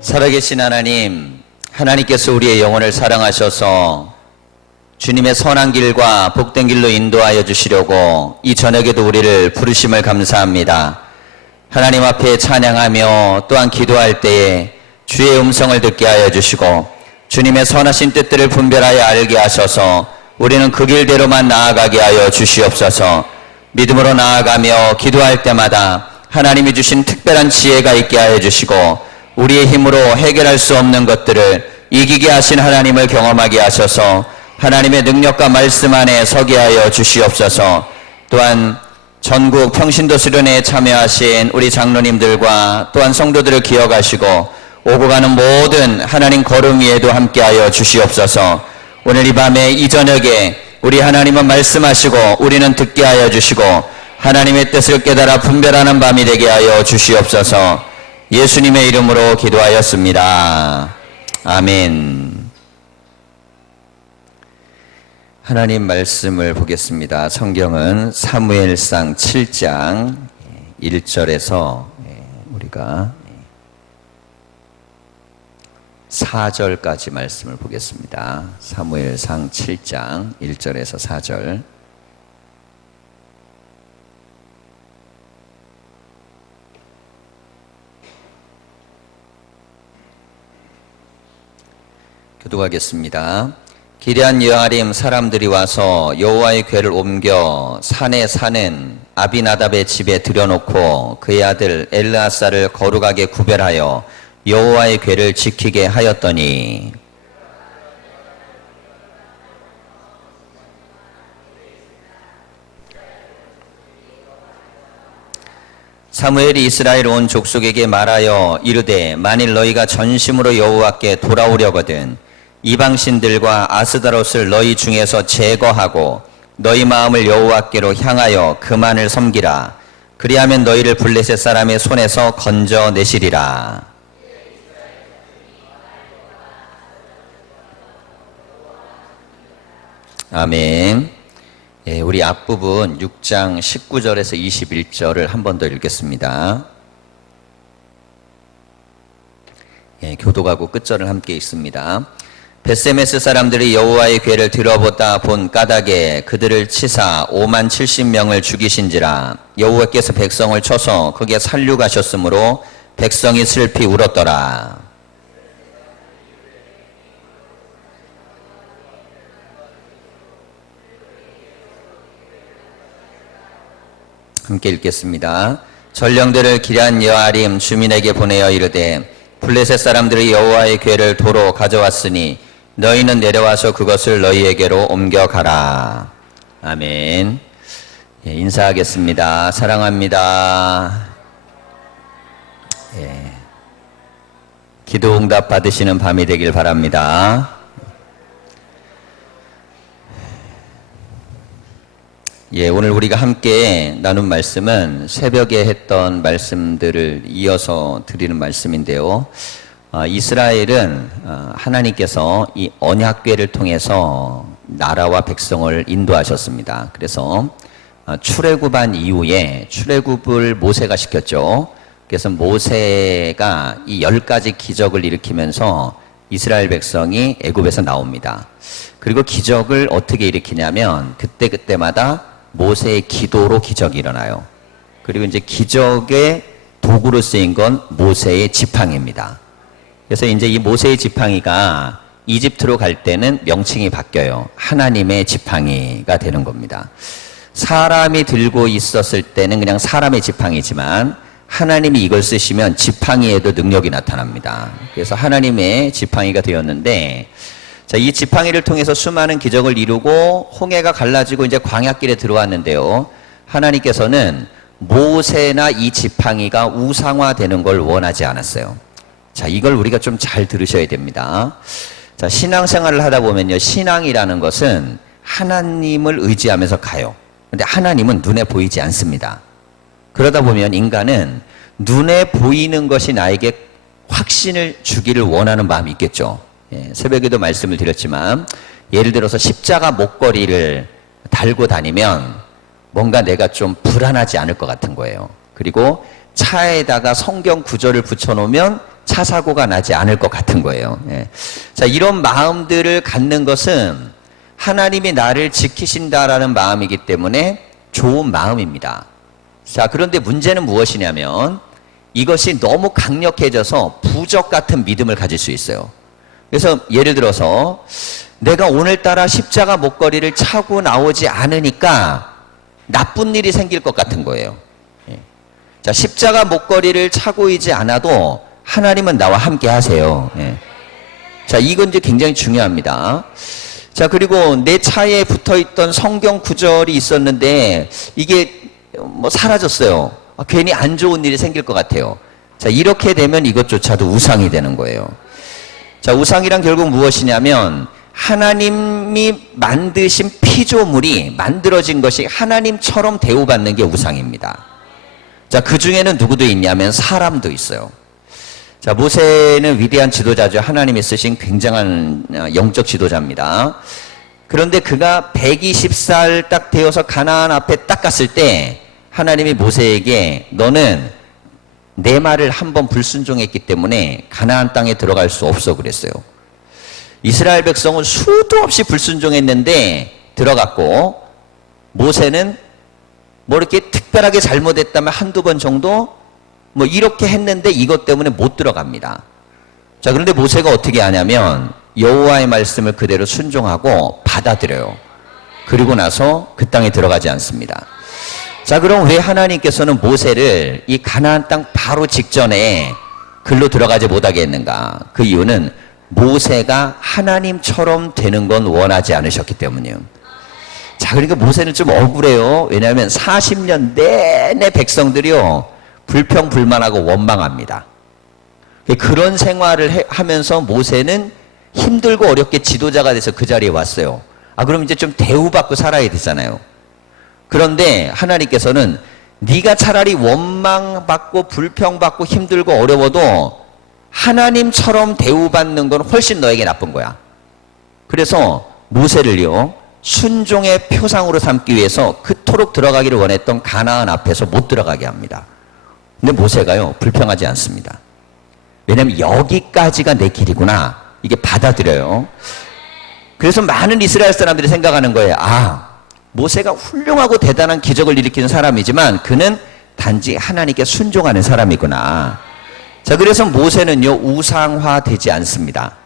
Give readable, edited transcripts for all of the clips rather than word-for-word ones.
살아계신 하나님, 하나님께서 우리의 영혼을 사랑하셔서 주님의 선한 길과 복된 길로 인도하여 주시려고 이 저녁에도 우리를 부르심을 감사합니다. 하나님 앞에 찬양하며 또한 기도할 때에 주의 음성을 듣게 하여 주시고 주님의 선하신 뜻들을 분별하여 알게 하셔서 우리는 그 길대로만 나아가게 하여 주시옵소서. 믿음으로 나아가며 기도할 때마다 하나님이 주신 특별한 지혜가 있게 하여 주시고 우리의 힘으로 해결할 수 없는 것들을 이기게 하신 하나님을 경험하게 하셔서 하나님의 능력과 말씀 안에 서게 하여 주시옵소서. 또한 전국 평신도 수련회에 참여하신 우리 장로님들과 또한 성도들을 기억하시고 오고 가는 모든 하나님 걸음 위에도 함께하여 주시옵소서. 오늘 이 밤에 이 저녁에 우리 하나님은 말씀하시고 우리는 듣게 하여 주시고 하나님의 뜻을 깨달아 분별하는 밤이 되게 하여 주시옵소서. 예수님의 이름으로 기도하였습니다. 아멘. 하나님 말씀을 보겠습니다. 성경은 사무엘상 7장 1절에서 우리가 4절까지 말씀을 보겠습니다. 사무엘상 7장 1절에서 4절. 교독하겠습니다. 기럇 여아림 사람들이 와서 여호와의 궤를 옮겨 산에 사는 아비나답의 집에 들여놓고 그의 아들 엘르아사를 거룩하게 구별하여 여호와의 궤를 지키게 하였더니 사무엘이 이스라엘 온 족속에게 말하여 이르되 만일 너희가 전심으로 여호와께 돌아오려거든 이방신들과 아스다롯을 너희 중에서 제거하고 너희 마음을 여호와께로 향하여 그만을 섬기라. 그리하면 너희를 블레셋 사람의 손에서 건져내시리라. 아멘. 우리 앞부분 6장 19절에서 21절을 한 번 더 읽겠습니다. 교독하고 끝절을 함께 읽습니다. 벳세메스 사람들이 여호와의 궤를 들어보다 본 까닭에 그들을 치사 5만 70명을 죽이신지라. 여호와께서 백성을 쳐서 크게 살육하셨으므로 백성이 슬피 울었더라. 함께 읽겠습니다. 전령들을 기럇 여아림 주민에게 보내어 이르되 블레셋 사람들이 여호와의 궤를 도로 가져왔으니 너희는 내려와서 그것을 너희에게로 옮겨가라. 아멘. 인사하겠습니다. 사랑합니다. 기도 응답 받으시는 밤이 되길 바랍니다. 오늘 우리가 함께 나눈 말씀은 새벽에 했던 말씀들을 이어서 드리는 말씀인데요. 이스라엘은 하나님께서 이 언약궤를 통해서 나라와 백성을 인도하셨습니다. 그래서 출애굽한 이후에 출애굽을 모세가 시켰죠. 그래서 모세가 이 10가지 기적을 일으키면서 이스라엘 백성이 애굽에서 나옵니다. 그리고 기적을 어떻게 일으키냐면 그때마다 모세의 기도로 기적이 일어나요. 그리고 이제 기적의 도구로 쓰인 건 모세의 지팡이입니다. 그래서 이제 이 모세의 지팡이가 이집트로 갈 때는 명칭이 바뀌어요. 하나님의 지팡이가 되는 겁니다. 사람이 들고 있었을 때는 그냥 사람의 지팡이지만 하나님이 이걸 쓰시면 지팡이에도 능력이 나타납니다. 그래서 하나님의 지팡이가 되었는데 자, 이 지팡이를 통해서 수많은 기적을 이루고 홍해가 갈라지고 이제 광야길에 들어왔는데요. 하나님께서는 모세나 이 지팡이가 우상화되는 걸 원하지 않았어요. 자, 이걸 우리가 좀 잘 들으셔야 됩니다. 자, 신앙생활을 하다 보면요. 신앙이라는 것은 하나님을 의지하면서 가요. 근데 하나님은 눈에 보이지 않습니다. 그러다 보면 인간은 눈에 보이는 것이 나에게 확신을 주기를 원하는 마음이 있겠죠. 새벽에도 말씀을 드렸지만 예를 들어서 십자가 목걸이를 달고 다니면 뭔가 내가 좀 불안하지 않을 것 같은 거예요. 그리고 차에다가 성경 구절을 붙여놓으면 차 사고가 나지 않을 것 같은 거예요. 예. 자, 이런 마음들을 갖는 것은 하나님이 나를 지키신다라는 마음이기 때문에 좋은 마음입니다. 자, 그런데 문제는 무엇이냐면 이것이 너무 강력해져서 부적 같은 믿음을 가질 수 있어요. 그래서 예를 들어서 내가 오늘따라 십자가 목걸이를 차고 나오지 않으니까 나쁜 일이 생길 것 같은 거예요. 자, 십자가 목걸이를 차고 있지 않아도 하나님은 나와 함께 하세요. 자, 이건 이제 굉장히 중요합니다. 자, 그리고 내 차에 붙어 있던 성경 구절이 있었는데 이게 뭐 사라졌어요. 괜히 안 좋은 일이 생길 것 같아요. 자, 이렇게 되면 이것조차도 우상이 되는 거예요. 자, 우상이란 결국 무엇이냐면 하나님이 만드신 피조물이 만들어진 것이 하나님처럼 대우받는 게 우상입니다. 자, 그 중에는 누구도 있냐면 사람도 있어요. 자, 모세는 위대한 지도자죠. 하나님이 쓰신 굉장한 영적 지도자입니다. 그런데 그가 120살 딱 되어서 가나안 앞에 딱 갔을 때 하나님이 모세에게 너는 내 말을 한번 불순종했기 때문에 가나안 땅에 들어갈 수 없어 그랬어요. 이스라엘 백성은 수도 없이 불순종했는데 들어갔고 모세는 뭐 이렇게 특별하게 잘못했다면 한두 번 정도 뭐 이렇게 했는데 이것 때문에 못 들어갑니다. 자, 그런데 모세가 어떻게 하냐면 여호와의 말씀을 그대로 순종하고 받아들여요. 그리고 나서 그 땅에 들어가지 않습니다. 자, 그럼 왜 하나님께서는 모세를 이 가나안 땅 바로 직전에 글로 들어가지 못하게 했는가? 그 이유는 모세가 하나님처럼 되는 건 원하지 않으셨기 때문이에요. 자, 그러니까 모세는 좀 억울해요. 왜냐하면 40년 내내 백성들이요 불평불만하고 원망합니다. 그런 생활을 하면서 모세는 힘들고 어렵게 지도자가 돼서 그 자리에 왔어요. 아, 그럼 이제 좀 대우받고 살아야 되잖아요. 그런데 하나님께서는 네가 차라리 원망받고 불평받고 힘들고 어려워도 하나님처럼 대우받는 건 훨씬 너에게 나쁜 거야. 그래서 모세를요 순종의 표상으로 삼기 위해서 그토록 들어가기를 원했던 가나안 앞에서 못 들어가게 합니다. 근데 모세가요 불평하지 않습니다. 왜냐하면 여기까지가 내 길이구나 이게 받아들여요. 그래서 많은 이스라엘 사람들이 생각하는 거예요. 아, 모세가 훌륭하고 대단한 기적을 일으키는 사람이지만 그는 단지 하나님께 순종하는 사람이구나. 자, 그래서 모세는요 우상화되지 않습니다.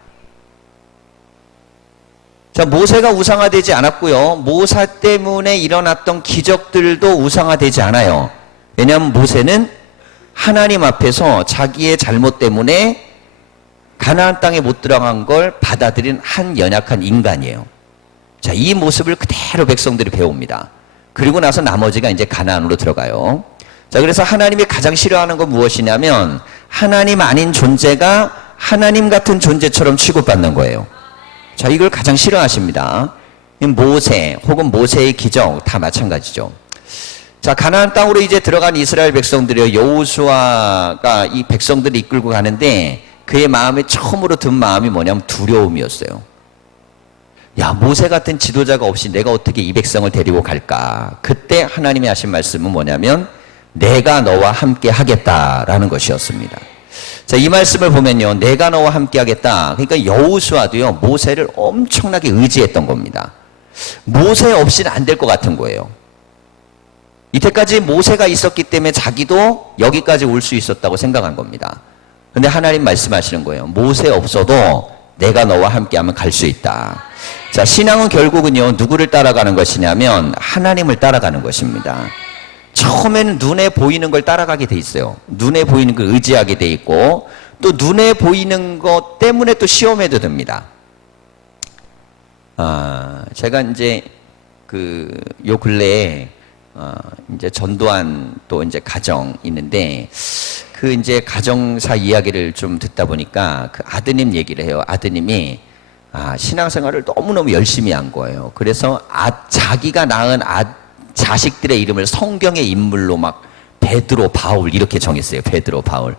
자, 모세가 우상화되지 않았고요. 모세 때문에 일어났던 기적들도 우상화되지 않아요. 왜냐하면 모세는 하나님 앞에서 자기의 잘못 때문에 가나안 땅에 못 들어간 걸 받아들인 한 연약한 인간이에요. 자, 이 모습을 그대로 백성들이 배웁니다. 그리고 나서 나머지가 이제 가나안으로 들어가요. 자, 그래서 하나님이 가장 싫어하는 건 무엇이냐면 하나님 아닌 존재가 하나님 같은 존재처럼 취급받는 거예요. 자, 이걸 가장 싫어하십니다. 모세 혹은 모세의 기적 다 마찬가지죠. 자, 가나안 땅으로 이제 들어간 이스라엘 백성들이요 여호수아가 이 백성들을 이끌고 가는데 그의 마음에 처음으로 든 마음이 뭐냐면 두려움이었어요. 야, 모세 같은 지도자가 없이 내가 어떻게 이 백성을 데리고 갈까? 그때 하나님이 하신 말씀은 뭐냐면 내가 너와 함께 하겠다라는 것이었습니다. 자, 이 말씀을 보면요 내가 너와 함께 하겠다. 그러니까 여호수아도요 모세를 엄청나게 의지했던 겁니다. 모세 없이는 안 될 것 같은 거예요. 이때까지 모세가 있었기 때문에 자기도 여기까지 올 수 있었다고 생각한 겁니다. 근데 하나님 말씀하시는 거예요. 모세 없어도 내가 너와 함께하면 갈 수 있다. 자, 신앙은 결국은요 누구를 따라가는 것이냐면 하나님을 따라가는 것입니다. 처음에는 눈에 보이는 걸 따라가게 돼 있어요. 눈에 보이는 걸 의지하게 돼 있고 또 눈에 보이는 것 때문에 또 시험에도 듭니다. 제가 이제 요 근래에 이제 전도한 또 이제 가정 있는데 이제 가정사 이야기를 좀 듣다 보니까 그 아드님 얘기를 해요. 아드님이 신앙생활을 너무너무 열심히 한 거예요. 그래서 자기가 낳은 자식들의 이름을 성경의 인물로 막 베드로, 바울 이렇게 정했어요. 베드로, 바울.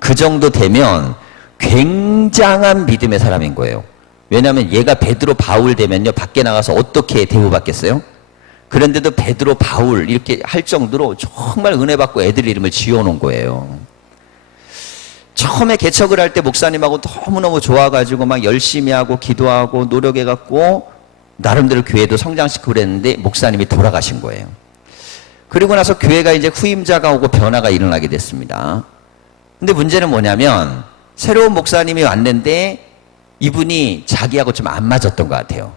그 정도 되면 굉장한 믿음의 사람인 거예요. 왜냐하면 얘가 베드로, 바울 되면요 밖에 나가서 어떻게 대우받겠어요? 그런데도 베드로, 바울 이렇게 할 정도로 정말 은혜 받고 애들 이름을 지어놓은 거예요. 처음에 개척을 할 때 목사님하고 너무너무 좋아가지고 막 열심히 하고 기도하고 노력해갖고 나름대로 교회도 성장시키고 그랬는데 목사님이 돌아가신 거예요. 그리고 나서 교회가 이제 후임자가 오고 변화가 일어나게 됐습니다. 근데 문제는 뭐냐면 새로운 목사님이 왔는데 이분이 자기하고 좀 안 맞았던 것 같아요.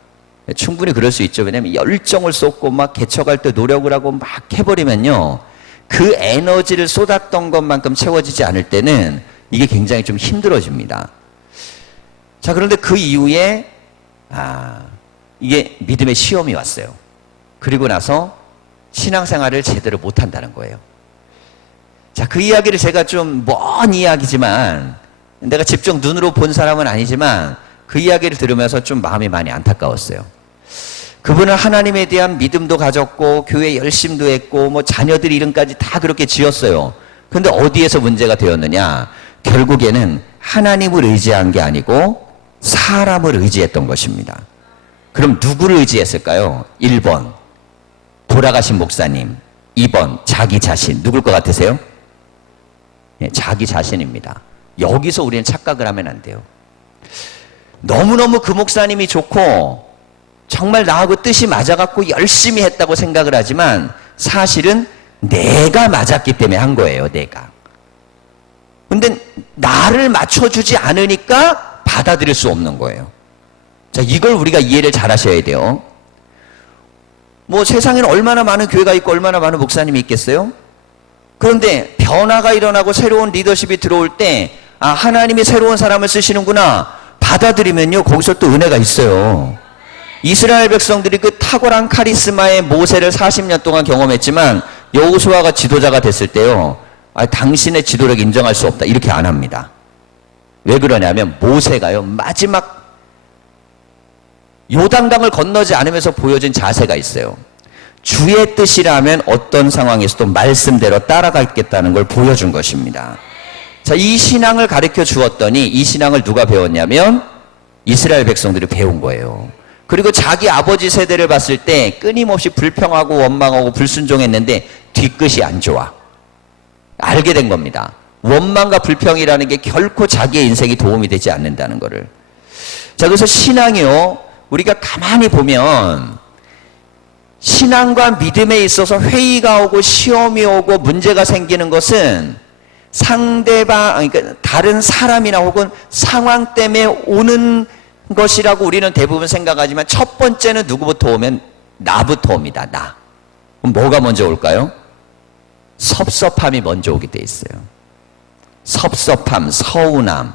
충분히 그럴 수 있죠. 왜냐면 열정을 쏟고 막 개척할 때 노력을 하고 막 해버리면요, 그 에너지를 쏟았던 것만큼 채워지지 않을 때는 이게 굉장히 좀 힘들어집니다. 자, 그런데 그 이후에 이게 믿음의 시험이 왔어요. 그리고 나서 신앙생활을 제대로 못한다는 거예요. 자, 그 이야기를 제가 좀 먼 이야기지만, 내가 직접 눈으로 본 사람은 아니지만 그 이야기를 들으면서 좀 마음이 많이 안타까웠어요. 그분은 하나님에 대한 믿음도 가졌고 교회 열심도 했고 뭐 자녀들 이름까지 다 그렇게 지었어요. 그런데 어디에서 문제가 되었느냐? 결국에는 하나님을 의지한 게 아니고 사람을 의지했던 것입니다. 그럼 누구를 의지했을까요? 1번 돌아가신 목사님, 2번 자기 자신. 누굴 것 같으세요? 네, 자기 자신입니다. 여기서 우리는 착각을 하면 안 돼요. 너무너무 그 목사님이 좋고 정말 나하고 뜻이 맞아갖고 열심히 했다고 생각을 하지만 사실은 내가 맞았기 때문에 한 거예요. 내가. 근데 나를 맞춰주지 않으니까 받아들일 수 없는 거예요. 자, 이걸 우리가 이해를 잘 하셔야 돼요. 뭐 세상에는 얼마나 많은 교회가 있고 얼마나 많은 목사님이 있겠어요? 그런데 변화가 일어나고 새로운 리더십이 들어올 때 하나님이 새로운 사람을 쓰시는구나 받아들이면요, 거기서 또 은혜가 있어요. 이스라엘 백성들이 그 탁월한 카리스마의 모세를 40년 동안 경험했지만 여호수아가 지도자가 됐을 때요, 당신의 지도력 인정할 수 없다 이렇게 안 합니다. 왜 그러냐면 모세가요, 마지막 요단강을 건너지 않으면서 보여준 자세가 있어요. 주의 뜻이라면 어떤 상황에서도 말씀대로 따라가겠다는 걸 보여준 것입니다. 자, 이 신앙을 가르쳐 주었더니 이 신앙을 누가 배웠냐면 이스라엘 백성들이 배운 거예요. 그리고 자기 아버지 세대를 봤을 때 끊임없이 불평하고 원망하고 불순종했는데 뒤끝이 안 좋아. 알게 된 겁니다. 원망과 불평이라는 게 결코 자기의 인생에 도움이 되지 않는다는 거를. 자, 그래서 신앙이요, 우리가 가만히 보면 신앙과 믿음에 있어서 회의가 오고 시험이 오고 문제가 생기는 것은 상대방, 그러니까 다른 사람이나 혹은 상황 때문에 오는 것이라고 우리는 대부분 생각하지만 첫 번째는 누구부터 오면 나부터 옵니다. 나. 그럼 뭐가 먼저 올까요? 섭섭함이 먼저 오게 돼 있어요. 섭섭함, 서운함.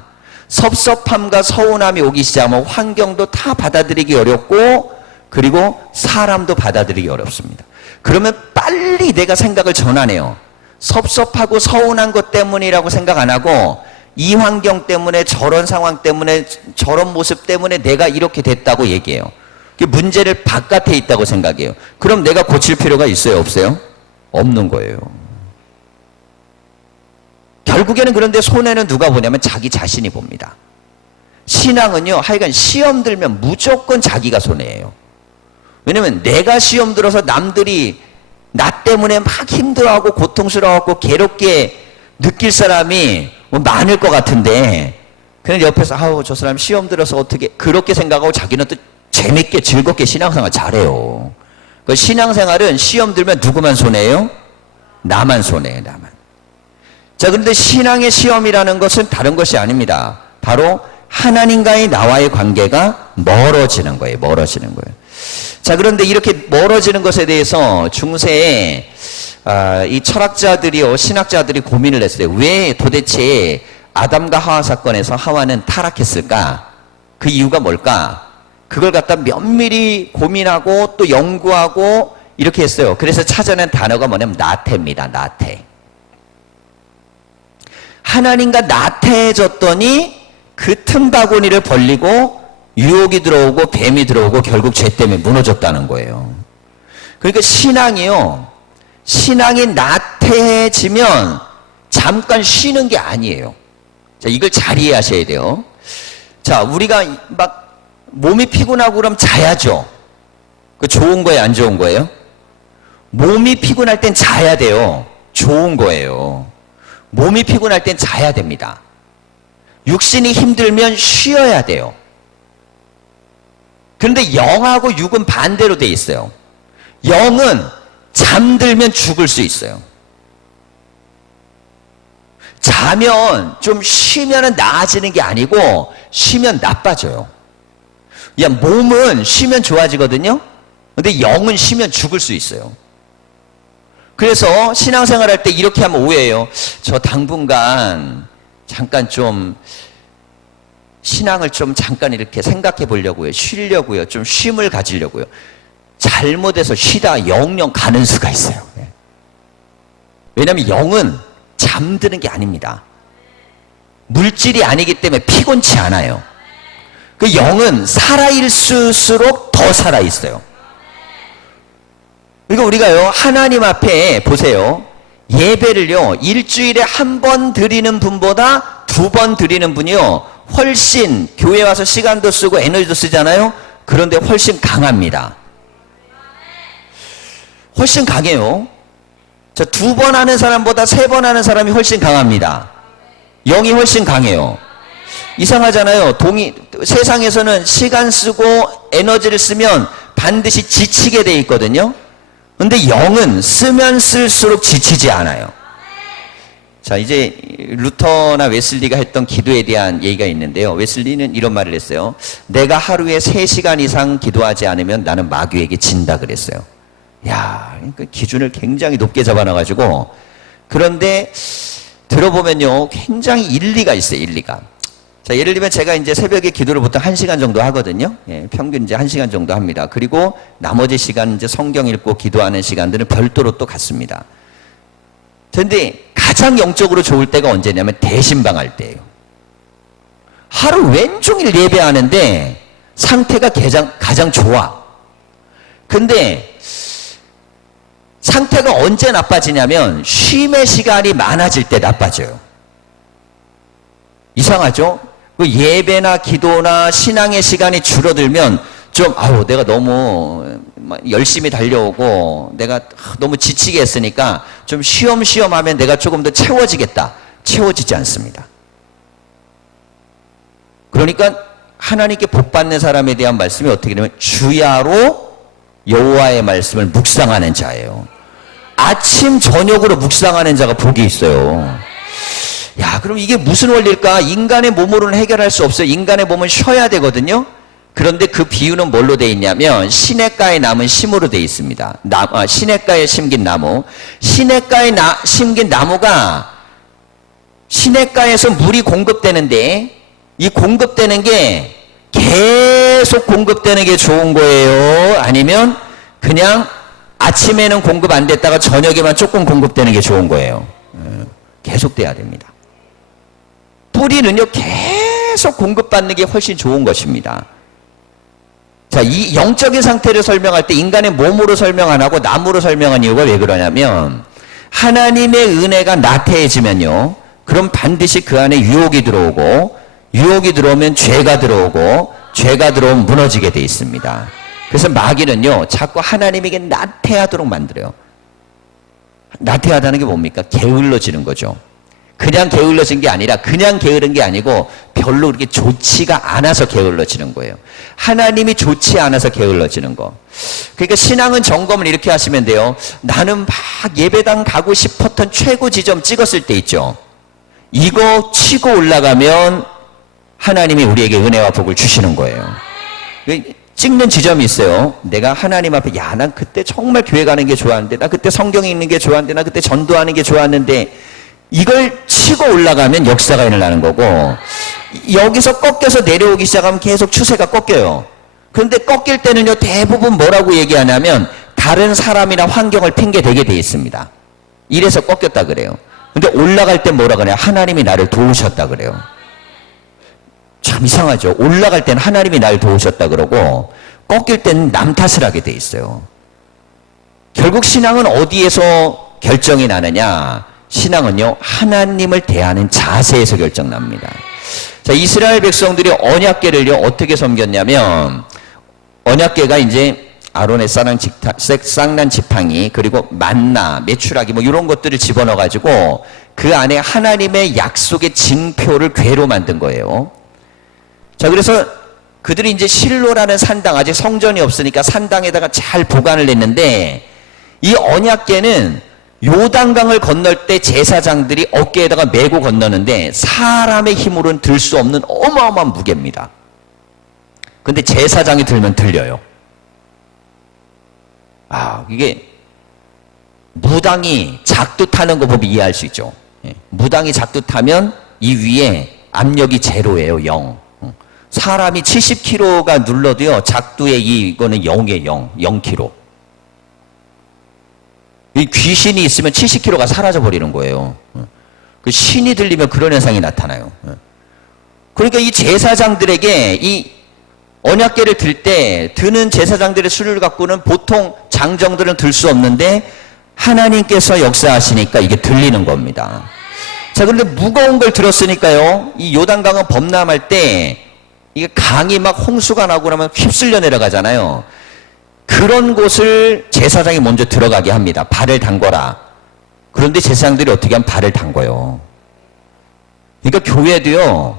섭섭함과 서운함이 오기 시작하면 환경도 다 받아들이기 어렵고 그리고 사람도 받아들이기 어렵습니다. 그러면 빨리 내가 생각을 전환해요. 섭섭하고 서운한 것 때문이라고 생각 안 하고 이 환경 때문에 저런 상황 때문에 저런 모습 때문에 내가 이렇게 됐다고 얘기해요. 문제를 바깥에 있다고 생각해요. 그럼 내가 고칠 필요가 있어요? 없어요? 없는 거예요. 결국에는 그런데 손해는 누가 보냐면 자기 자신이 봅니다. 신앙은요, 하여간 시험 들면 무조건 자기가 손해예요. 왜냐면 내가 시험 들어서 남들이 나 때문에 막 힘들어하고 고통스러워하고 괴롭게 느낄 사람이 많을 것 같은데 그냥 옆에서 저 사람 시험 들어서 어떻게 그렇게 생각하고 자기는 또 재밌게 즐겁게 신앙생활 잘해요. 그 신앙생활은 시험 들면 누구만 손해예요? 나만 손해예요. 나만. 자, 그런데 신앙의 시험이라는 것은 다른 것이 아닙니다. 바로 하나님과의 나와의 관계가 멀어지는 거예요. 멀어지는 거예요. 자, 그런데 이렇게 멀어지는 것에 대해서 중세에 이 철학자들이요, 신학자들이 고민을 했어요. 왜 도대체 아담과 하와 사건에서 하와는 타락했을까? 그 이유가 뭘까? 그걸 갖다 면밀히 고민하고 또 연구하고 이렇게 했어요. 그래서 찾아낸 단어가 뭐냐면 나태입니다. 나태. 하나님과 나태해졌더니 그 틈바구니를 벌리고 유혹이 들어오고 뱀이 들어오고 결국 죄 때문에 무너졌다는 거예요. 그러니까 신앙이요, 신앙이 나태해지면 잠깐 쉬는 게 아니에요. 자, 이걸 잘 이해하셔야 돼요. 자, 우리가 막 몸이 피곤하고 그럼 자야죠. 그 좋은 거예요, 안 좋은 거예요? 몸이 피곤할 땐 자야 돼요. 좋은 거예요. 몸이 피곤할 땐 자야 됩니다. 육신이 힘들면 쉬어야 돼요. 그런데 영하고 육은 반대로 돼 있어요. 영은 잠들면 죽을 수 있어요. 자면 좀 쉬면 나아지는 게 아니고 쉬면 나빠져요. 야, 몸은 쉬면 좋아지거든요. 근데 영은 쉬면 죽을 수 있어요. 그래서 신앙생활 할 때 이렇게 하면 오해해요. 저 당분간 잠깐 좀 신앙을 좀 잠깐 이렇게 생각해 보려고요. 쉬려고요. 좀 쉼을 가지려고요. 잘못해서 쉬다 영영 가는 수가 있어요. 왜냐하면 영은 잠드는 게 아닙니다. 물질이 아니기 때문에 피곤치 않아요. 그 영은 살아있을수록 더 살아있어요. 그러니까 우리가요, 하나님 앞에 보세요. 예배를요, 일주일에 한 번 드리는 분보다 2번 드리는 분이요, 훨씬 교회 와서 시간도 쓰고 에너지도 쓰잖아요. 그런데 훨씬 강합니다. 훨씬 강해요. 자, 2번 하는 사람보다 3번 하는 사람이 훨씬 강합니다. 영이 훨씬 강해요. 이상하잖아요. 세상에서는 시간 쓰고 에너지를 쓰면 반드시 지치게 돼 있거든요. 근데 영은 쓰면 쓸수록 지치지 않아요. 자, 이제 루터나 웨슬리가 했던 기도에 대한 얘기가 있는데요. 웨슬리는 이런 말을 했어요. 내가 하루에 3시간 이상 기도하지 않으면 나는 마귀에게 진다 그랬어요. 야, 그 기준을 굉장히 높게 잡아놔가지고. 그런데 들어보면요, 굉장히 일리가 있어요, 일리가. 자, 예를 들면 제가 이제 새벽에 기도를 보통 1시간 정도 하거든요. 예, 평균 이제 1시간 정도 합니다. 그리고 나머지 시간 이제 성경 읽고 기도하는 시간들은 별도로 또 갖습니다. 그런데 가장 영적으로 좋을 때가 언제냐면 대신방할 때예요. 하루 왼종일 예배하는데 상태가 가장 좋아. 근데 상태가 언제 나빠지냐면 쉼의 시간이 많아질 때 나빠져요. 이상하죠? 그 예배나 기도나 신앙의 시간이 줄어들면 좀 내가 너무 열심히 달려오고 내가 너무 지치게 했으니까 좀 쉬엄쉬엄 하면 내가 조금 더 채워지겠다. 채워지지 않습니다. 그러니까 하나님께 복 받는 사람에 대한 말씀이 어떻게 되냐면 주야로 여호와의 말씀을 묵상하는 자예요. 아침 저녁으로 묵상하는 자가 복이 있어요. 야, 그럼 이게 무슨 원리일까? 인간의 몸으로는 해결할 수 없어요. 인간의 몸은 쉬어야 되거든요. 그런데 그 비유는 뭘로 되어 있냐면 시냇가에 남은 심으로 되어 있습니다. 시냇가에 심긴 나무. 시냇가에 심긴 나무가 시냇가에서 물이 공급되는데 이 공급되는 게 계속 공급되는 게 좋은 거예요? 아니면 그냥 아침에는 공급 안 됐다가 저녁에만 조금 공급되는 게 좋은 거예요? 계속 돼야 됩니다. 뿌리는요, 계속 공급받는 게 훨씬 좋은 것입니다. 자, 이 영적인 상태를 설명할 때 인간의 몸으로 설명 안 하고 나무로 설명한 이유가 왜 그러냐면 하나님의 은혜가 나태해지면요, 그럼 반드시 그 안에 유혹이 들어오고 유혹이 들어오면 죄가 들어오고 죄가 들어오면 무너지게 돼 있습니다. 그래서 마귀는요, 자꾸 하나님에게 나태하도록 만들어요. 나태하다는 게 뭡니까? 게을러지는 거죠. 그냥 게을러진 게 아니라 그냥 게으른 게 아니고 별로 그렇게 좋지가 않아서 게을러지는 거예요. 하나님이 좋지 않아서 게을러지는 거. 그러니까 신앙은 점검을 이렇게 하시면 돼요. 나는 막 예배당 가고 싶었던 최고 지점 찍었을 때 있죠. 이거 치고 올라가면 하나님이 우리에게 은혜와 복을 주시는 거예요. 찍는 지점이 있어요. 내가 하나님 앞에 난 그때 정말 교회 가는 게 좋았는데, 나 그때 성경 읽는 게 좋았는데, 나 그때 전도하는 게 좋았는데, 이걸 치고 올라가면 역사가 일어나는 거고, 여기서 꺾여서 내려오기 시작하면 계속 추세가 꺾여요. 그런데 꺾일 때는요, 대부분 뭐라고 얘기하냐면 다른 사람이나 환경을 핑계 대게 돼 있습니다. 이래서 꺾였다 그래요. 근데 올라갈 때 뭐라 그래요? 하나님이 나를 도우셨다 그래요. 참 이상하죠. 올라갈 때는 하나님이 날 도우셨다 그러고 꺾일 때는 남 탓을 하게 돼 있어요. 결국 신앙은 어디에서 결정이 나느냐? 신앙은요, 하나님을 대하는 자세에서 결정납니다. 자, 이스라엘 백성들이 언약궤를요, 어떻게 섬겼냐면, 언약궤가 이제 아론의 쌍난 지팡이, 그리고 만나, 메추라기 뭐 이런 것들을 집어넣어 가지고 그 안에 하나님의 약속의 징표를 궤로 만든 거예요. 자, 그래서 그들이 이제 실로라는 산당, 아직 성전이 없으니까 산당에다가 잘 보관을 했는데, 이 언약궤는 요단강을 건널 때 제사장들이 어깨에다가 메고 건너는데 사람의 힘으로는 들 수 없는 어마어마한 무게입니다. 근데 제사장이 들면 들려요. 이게 무당이 작두 타는 거 보면 이해할 수 있죠. 무당이 작두 타면 이 위에 압력이 제로예요. 0. 사람이 70kg가 눌러도요, 작두의 이거는 0이에요. 0kg. 이 귀신이 있으면 70kg가 사라져 버리는 거예요. 그 신이 들리면 그런 현상이 나타나요. 그러니까 이 제사장들에게 이 언약궤를 들 때 드는 제사장들의 수를 갖고는 보통 장정들은 들 수 없는데 하나님께서 역사하시니까 이게 들리는 겁니다. 자, 그런데 무거운 걸 들었으니까요, 이 요단강은 범람할 때 이게 강이 막 홍수가 나고 나면 휩쓸려 내려가잖아요. 그런 곳을 제사장이 먼저 들어가게 합니다. 발을 담궈라. 그런데 제사장들이 어떻게 하면 발을 담궈요. 그러니까 교회도요,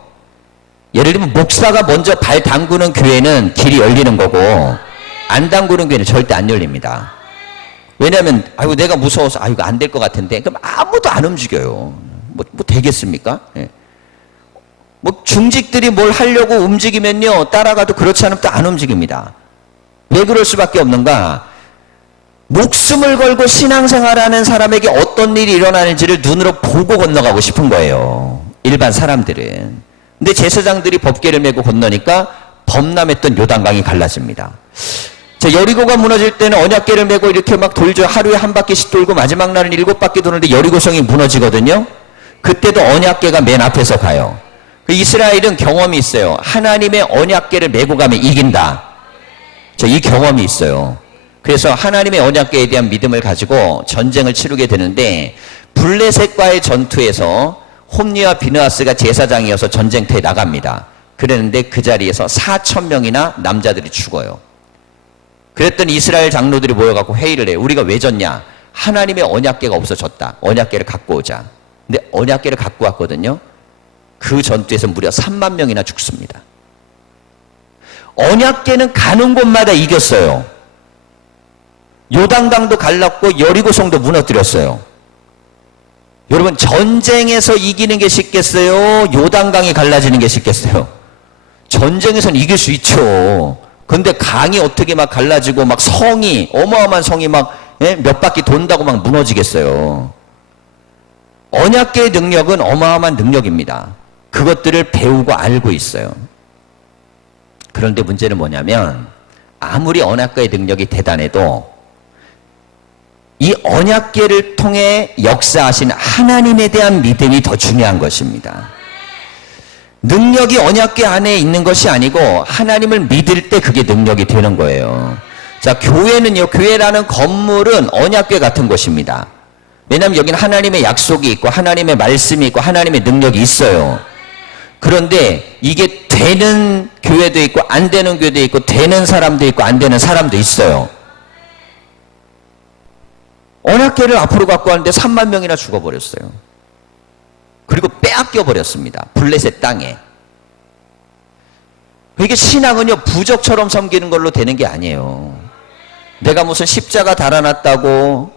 예를 들면 목사가 먼저 발 담그는 교회는 길이 열리는 거고, 안 담그는 교회는 절대 안 열립니다. 왜냐하면 내가 무서워서 이거 안 될 것 같은데, 그럼 아무도 안 움직여요. 뭐 되겠습니까? 예. 뭐 중직들이 뭘 하려고 움직이면요, 따라가도 그렇지 않으면 또 안 움직입니다. 왜 그럴 수밖에 없는가? 목숨을 걸고 신앙생활하는 사람에게 어떤 일이 일어나는지를 눈으로 보고 건너가고 싶은 거예요, 일반 사람들은. 근데 제사장들이 법궤를 메고 건너니까 범람했던 요단강이 갈라집니다. 자, 여리고가 무너질 때는 언약궤를 메고 이렇게 막 돌죠. 하루에 한 바퀴씩 돌고 마지막 날은 7바퀴 도는데 여리고성이 무너지거든요. 그때도 언약궤가 맨 앞에서 가요. 이스라엘은 경험이 있어요. 하나님의 언약궤를 메고 가면 이긴다. 이 경험이 있어요. 그래서 하나님의 언약궤에 대한 믿음을 가지고 전쟁을 치르게 되는데, 블레셋과의 전투에서 홈리와 비느하스가 제사장이어서 전쟁터에 나갑니다. 그랬는데 그 자리에서 4,000명이나 남자들이 죽어요. 그랬더니 이스라엘 장로들이 모여갖고 회의를 해요. 우리가 왜 졌냐? 하나님의 언약궤가 없어졌다. 언약궤를 갖고 오자. 근데 언약궤를 갖고 왔거든요. 그 전투에서 무려 3만 명이나 죽습니다. 언약궤는 가는 곳마다 이겼어요. 요단강도 갈랐고 여리고성도 무너뜨렸어요. 여러분, 전쟁에서 이기는 게 쉽겠어요? 요단강이 갈라지는 게 쉽겠어요? 전쟁에서는 이길 수 있죠. 근데 강이 어떻게 막 갈라지고 막 성이, 어마어마한 성이 막 몇 바퀴 돈다고 막 무너지겠어요. 언약궤의 능력은 어마어마한 능력입니다. 그것들을 배우고 알고 있어요. 그런데 문제는 뭐냐면, 아무리 언약궤의 능력이 대단해도 이 언약궤를 통해 역사하신 하나님에 대한 믿음이 더 중요한 것입니다. 능력이 언약궤 안에 있는 것이 아니고 하나님을 믿을 때 그게 능력이 되는 거예요. 자, 교회는요, 교회라는 건물은 언약궤 같은 것입니다. 왜냐하면 여기는 하나님의 약속이 있고 하나님의 말씀이 있고 하나님의 능력이 있어요. 그런데 이게 되는 교회도 있고 안 되는 교회도 있고, 되는 사람도 있고 안 되는 사람도 있어요. 언약궤를 앞으로 갖고 왔는데 3만 명이나 죽어버렸어요. 그리고 빼앗겨 버렸습니다. 블레셋 땅에. 이게 신앙은요, 부적처럼 섬기는 걸로 되는 게 아니에요. 내가 무슨 십자가 달아놨다고,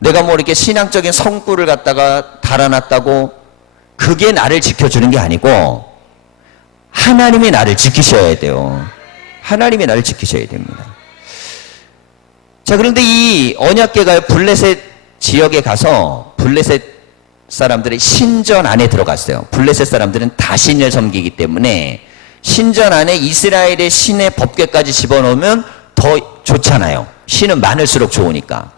내가 뭐 이렇게 신앙적인 성구를 갖다가 달아놨다고 그게 나를 지켜주는 게 아니고 하나님이 나를 지키셔야 돼요. 하나님이 나를 지키셔야 됩니다. 자, 그런데 이 언약궤가 블레셋 지역에 가서 블레셋 사람들의 신전 안에 들어갔어요. 블레셋 사람들은 다신을 섬기기 때문에 신전 안에 이스라엘의 신의 법궤까지 집어넣으면 더 좋잖아요. 신은 많을수록 좋으니까.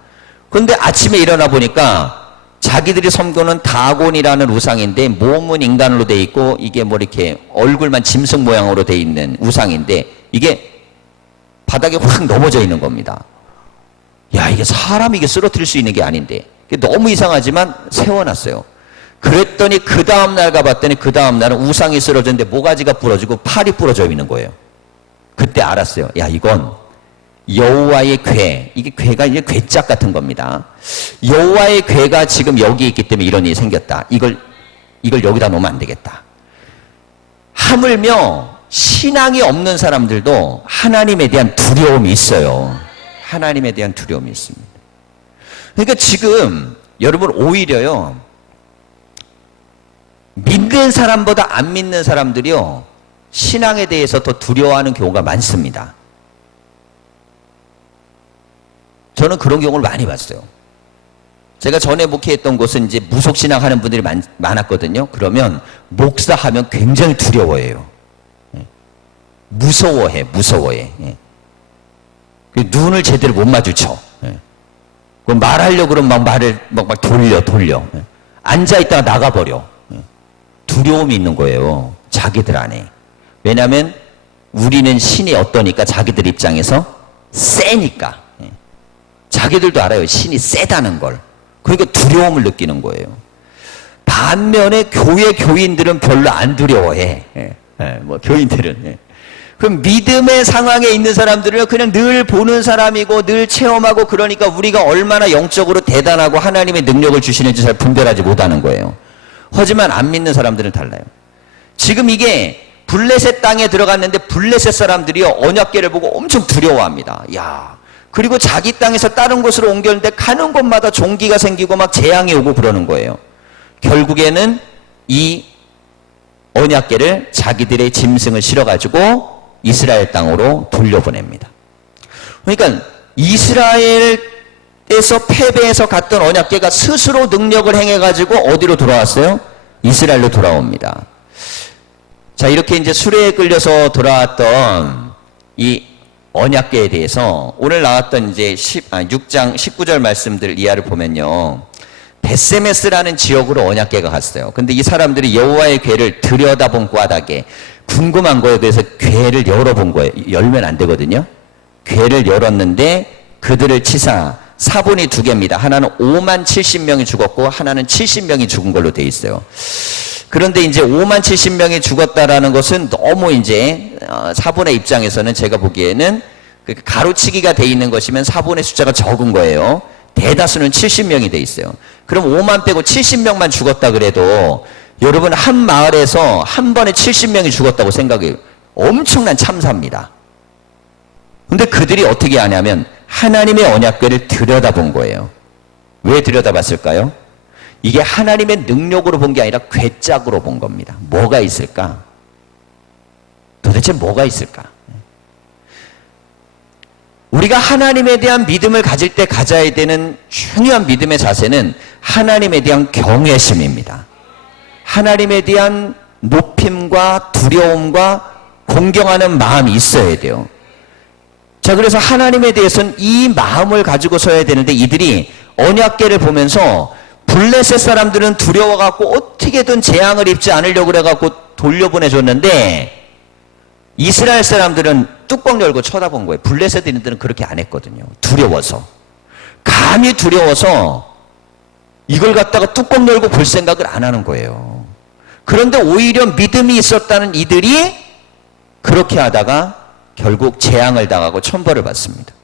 그런데 아침에 일어나 보니까 자기들이 섬기는 다곤이라는 우상인데, 몸은 인간으로 돼 있고 이게 뭐 이렇게 얼굴만 짐승 모양으로 돼 있는 우상인데, 이게 바닥에 확 넘어져 있는 겁니다. 야, 이게 사람이 이게 쓰러뜨릴 수 있는 게 아닌데, 너무 이상하지만 세워놨어요. 그랬더니 그 다음날 가봤더니 그 다음날은 우상이 쓰러졌는데 모가지가 부러지고 팔이 부러져 있는 거예요. 그때 알았어요. 야, 이건 여호와의 궤, 이게 궤가 이제 궤짝 같은 겁니다. 여호와의 궤가 지금 여기 있기 때문에 이런 일이 생겼다. 이걸 여기다 놓으면 안 되겠다. 하물며 신앙이 없는 사람들도 하나님에 대한 두려움이 있어요. 하나님에 대한 두려움이 있습니다. 그러니까 지금 여러분 오히려요, 믿는 사람보다 안 믿는 사람들이요, 신앙에 대해서 더 두려워하는 경우가 많습니다. 저는 그런 경우를 많이 봤어요. 제가 전에 목회했던 곳은 이제 무속신앙 하는 분들이 많았거든요. 그러면 목사하면 굉장히 두려워해요. 무서워해. 눈을 제대로 못 마주쳐. 말하려고 그러면 막 말을 막 돌려. 앉아있다가 나가버려. 두려움이 있는 거예요. 자기들 안에. 왜냐하면 우리는 신이 어떠니까 자기들 입장에서 세니까. 자기들도 알아요. 신이 세다는 걸. 그러니까 두려움을 느끼는 거예요. 반면에 교회 교인들은 별로 안 두려워해. 교인들은. 그럼 믿음의 상황에 있는 사람들은 그냥 늘 보는 사람이고 늘 체험하고 그러니까 우리가 얼마나 영적으로 대단하고 하나님의 능력을 주시는지 잘 분별하지 못하는 거예요. 하지만 안 믿는 사람들은 달라요. 지금 이게 블레셋 땅에 들어갔는데 블레셋 사람들이요, 언약궤를 보고 엄청 두려워합니다. 야, 그리고 자기 땅에서 다른 곳으로 옮겼는데 가는 곳마다 종기가 생기고 막 재앙이 오고 그러는 거예요. 결국에는 이 언약궤를 자기들의 짐승을 실어가지고 이스라엘 땅으로 돌려보냅니다. 그러니까 이스라엘에서 패배해서 갔던 언약궤가 스스로 능력을 행해가지고 어디로 돌아왔어요? 이스라엘로 돌아옵니다. 자, 이렇게 이제 수레에 끌려서 돌아왔던 이 언약궤에 대해서 오늘 나왔던 이제 6장 19절 말씀들 이하를 보면요, 베세메스라는 지역으로 언약궤가 갔어요. 근데 이 사람들이 여호와의 궤를 들여다본 까닭에 궁금한 거예요. 그래서 궤를 열어본 거예요. 열면 안 되거든요. 궤를 열었는데 그들을 치사 사본이 두 개입니다. 하나는 5만 70명이 죽었고 하나는 70명이 죽은 걸로 돼 있어요. 그런데 이제 5만 70명이 죽었다라는 것은 너무 이제 사본의 입장에서는 제가 보기에는 가로치기가 돼 있는 것이면 사본의 숫자가 적은 거예요. 대다수는 70명이 돼 있어요. 그럼 5만 빼고 70명만 죽었다 그래도 여러분 한 마을에서 한 번에 70명이 죽었다고 생각해요. 엄청난 참사입니다. 근데 그들이 어떻게 하냐면 하나님의 언약궤를 들여다본 거예요. 왜 들여다봤을까요? 이게 하나님의 능력으로 본 게 아니라 궤짝으로 본 겁니다. 뭐가 있을까? 도대체 뭐가 있을까? 우리가 하나님에 대한 믿음을 가질 때 가져야 되는 중요한 믿음의 자세는 하나님에 대한 경외심입니다. 하나님에 대한 높임과 두려움과 공경하는 마음이 있어야 돼요. 자, 그래서 하나님에 대해서는 이 마음을 가지고 서야 되는데 이들이 언약궤를 보면서 블레셋 사람들은 두려워갖고 어떻게든 재앙을 입지 않으려고 그래갖고 돌려보내줬는데 이스라엘 사람들은 뚜껑 열고 쳐다본 거예요. 블레셋인들은 그렇게 안 했거든요. 두려워서. 감히 두려워서 이걸 갖다가 뚜껑 열고 볼 생각을 안 하는 거예요. 그런데 오히려 믿음이 있었다는 이들이 그렇게 하다가 결국 재앙을 당하고 천벌을 받습니다.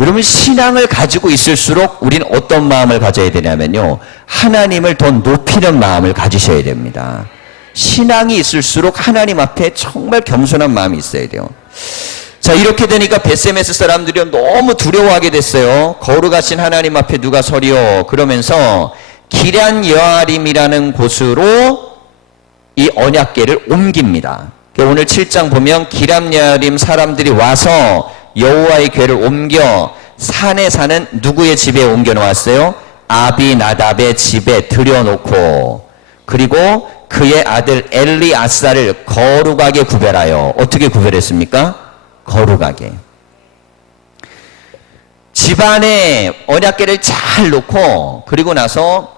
여러분, 신앙을 가지고 있을수록 우리는 어떤 마음을 가져야 되냐면요, 하나님을 더 높이는 마음을 가지셔야 됩니다. 신앙이 있을수록 하나님 앞에 정말 겸손한 마음이 있어야 돼요. 자, 이렇게 되니까 베세메스 사람들이 너무 두려워하게 됐어요. 거룩하신 하나님 앞에 누가 서리요? 그러면서 기럇 여아림이라는 곳으로 이 언약궤를 옮깁니다. 오늘 7장 보면 기럇 여아림 사람들이 와서 여호와의 궤를 옮겨 산에 사는 누구의 집에 옮겨 놓았어요? 아비나답의 집에 들여놓고, 그리고 그의 아들 엘리아사를 거룩하게 구별하여. 어떻게 구별했습니까? 거룩하게. 집안에 언약궤를 잘 놓고, 그리고 나서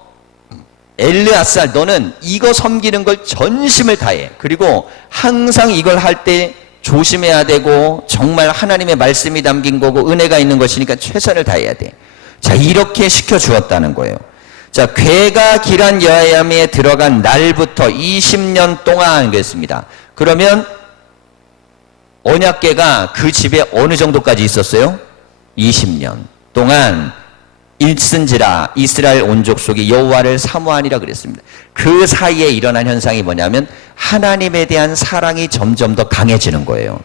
엘리아사, 너는 이거 섬기는 걸 전심을 다해. 그리고 항상 이걸 할 때 조심해야 되고 정말 하나님의 말씀이 담긴 거고 은혜가 있는 것이니까 최선을 다해야 돼. 자, 이렇게 시켜주었다는 거예요. 자, 궤가 기럇 여아림에 들어간 날부터 20년 동안 그랬습니다. 그러면 언약궤가 그 집에 어느 정도까지 있었어요? 20년 동안 일쓴지라 이스라엘 온 족속이 여호와를 사모하니라 그랬습니다. 그 사이에 일어난 현상이 뭐냐면 하나님에 대한 사랑이 점점 더 강해지는 거예요.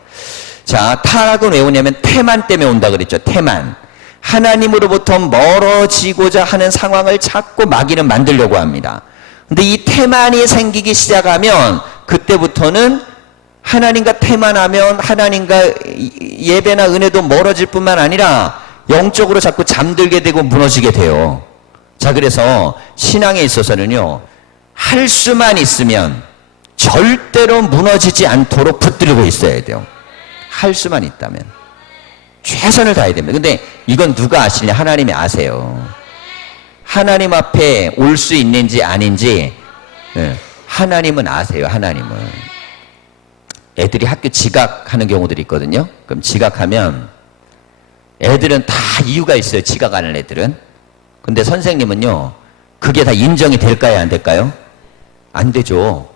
자, 타락은 왜 오냐면 태만 때문에 온다 그랬죠. 태만. 하나님으로부터 멀어지고자 하는 상황을 자꾸 마귀는 만들려고 합니다. 근데 이 태만이 생기기 시작하면 그때부터는 하나님과 태만하면 하나님과 예배나 은혜도 멀어질 뿐만 아니라 영적으로 자꾸 잠들게 되고 무너지게 돼요. 자, 그래서 신앙에 있어서는요, 할 수만 있으면 절대로 무너지지 않도록 붙들고 있어야 돼요. 할 수만 있다면 최선을 다해야 됩니다. 근데 이건 누가 아시냐? 하나님이 아세요. 하나님 앞에 올 수 있는지 아닌지 하나님은 아세요. 하나님은. 애들이 학교 지각하는 경우들이 있거든요. 그럼 지각하면 애들은 다 이유가 있어요. 지각하는 애들은. 근데 선생님은요, 그게 다 인정이 될까요? 안 될까요? 안 되죠.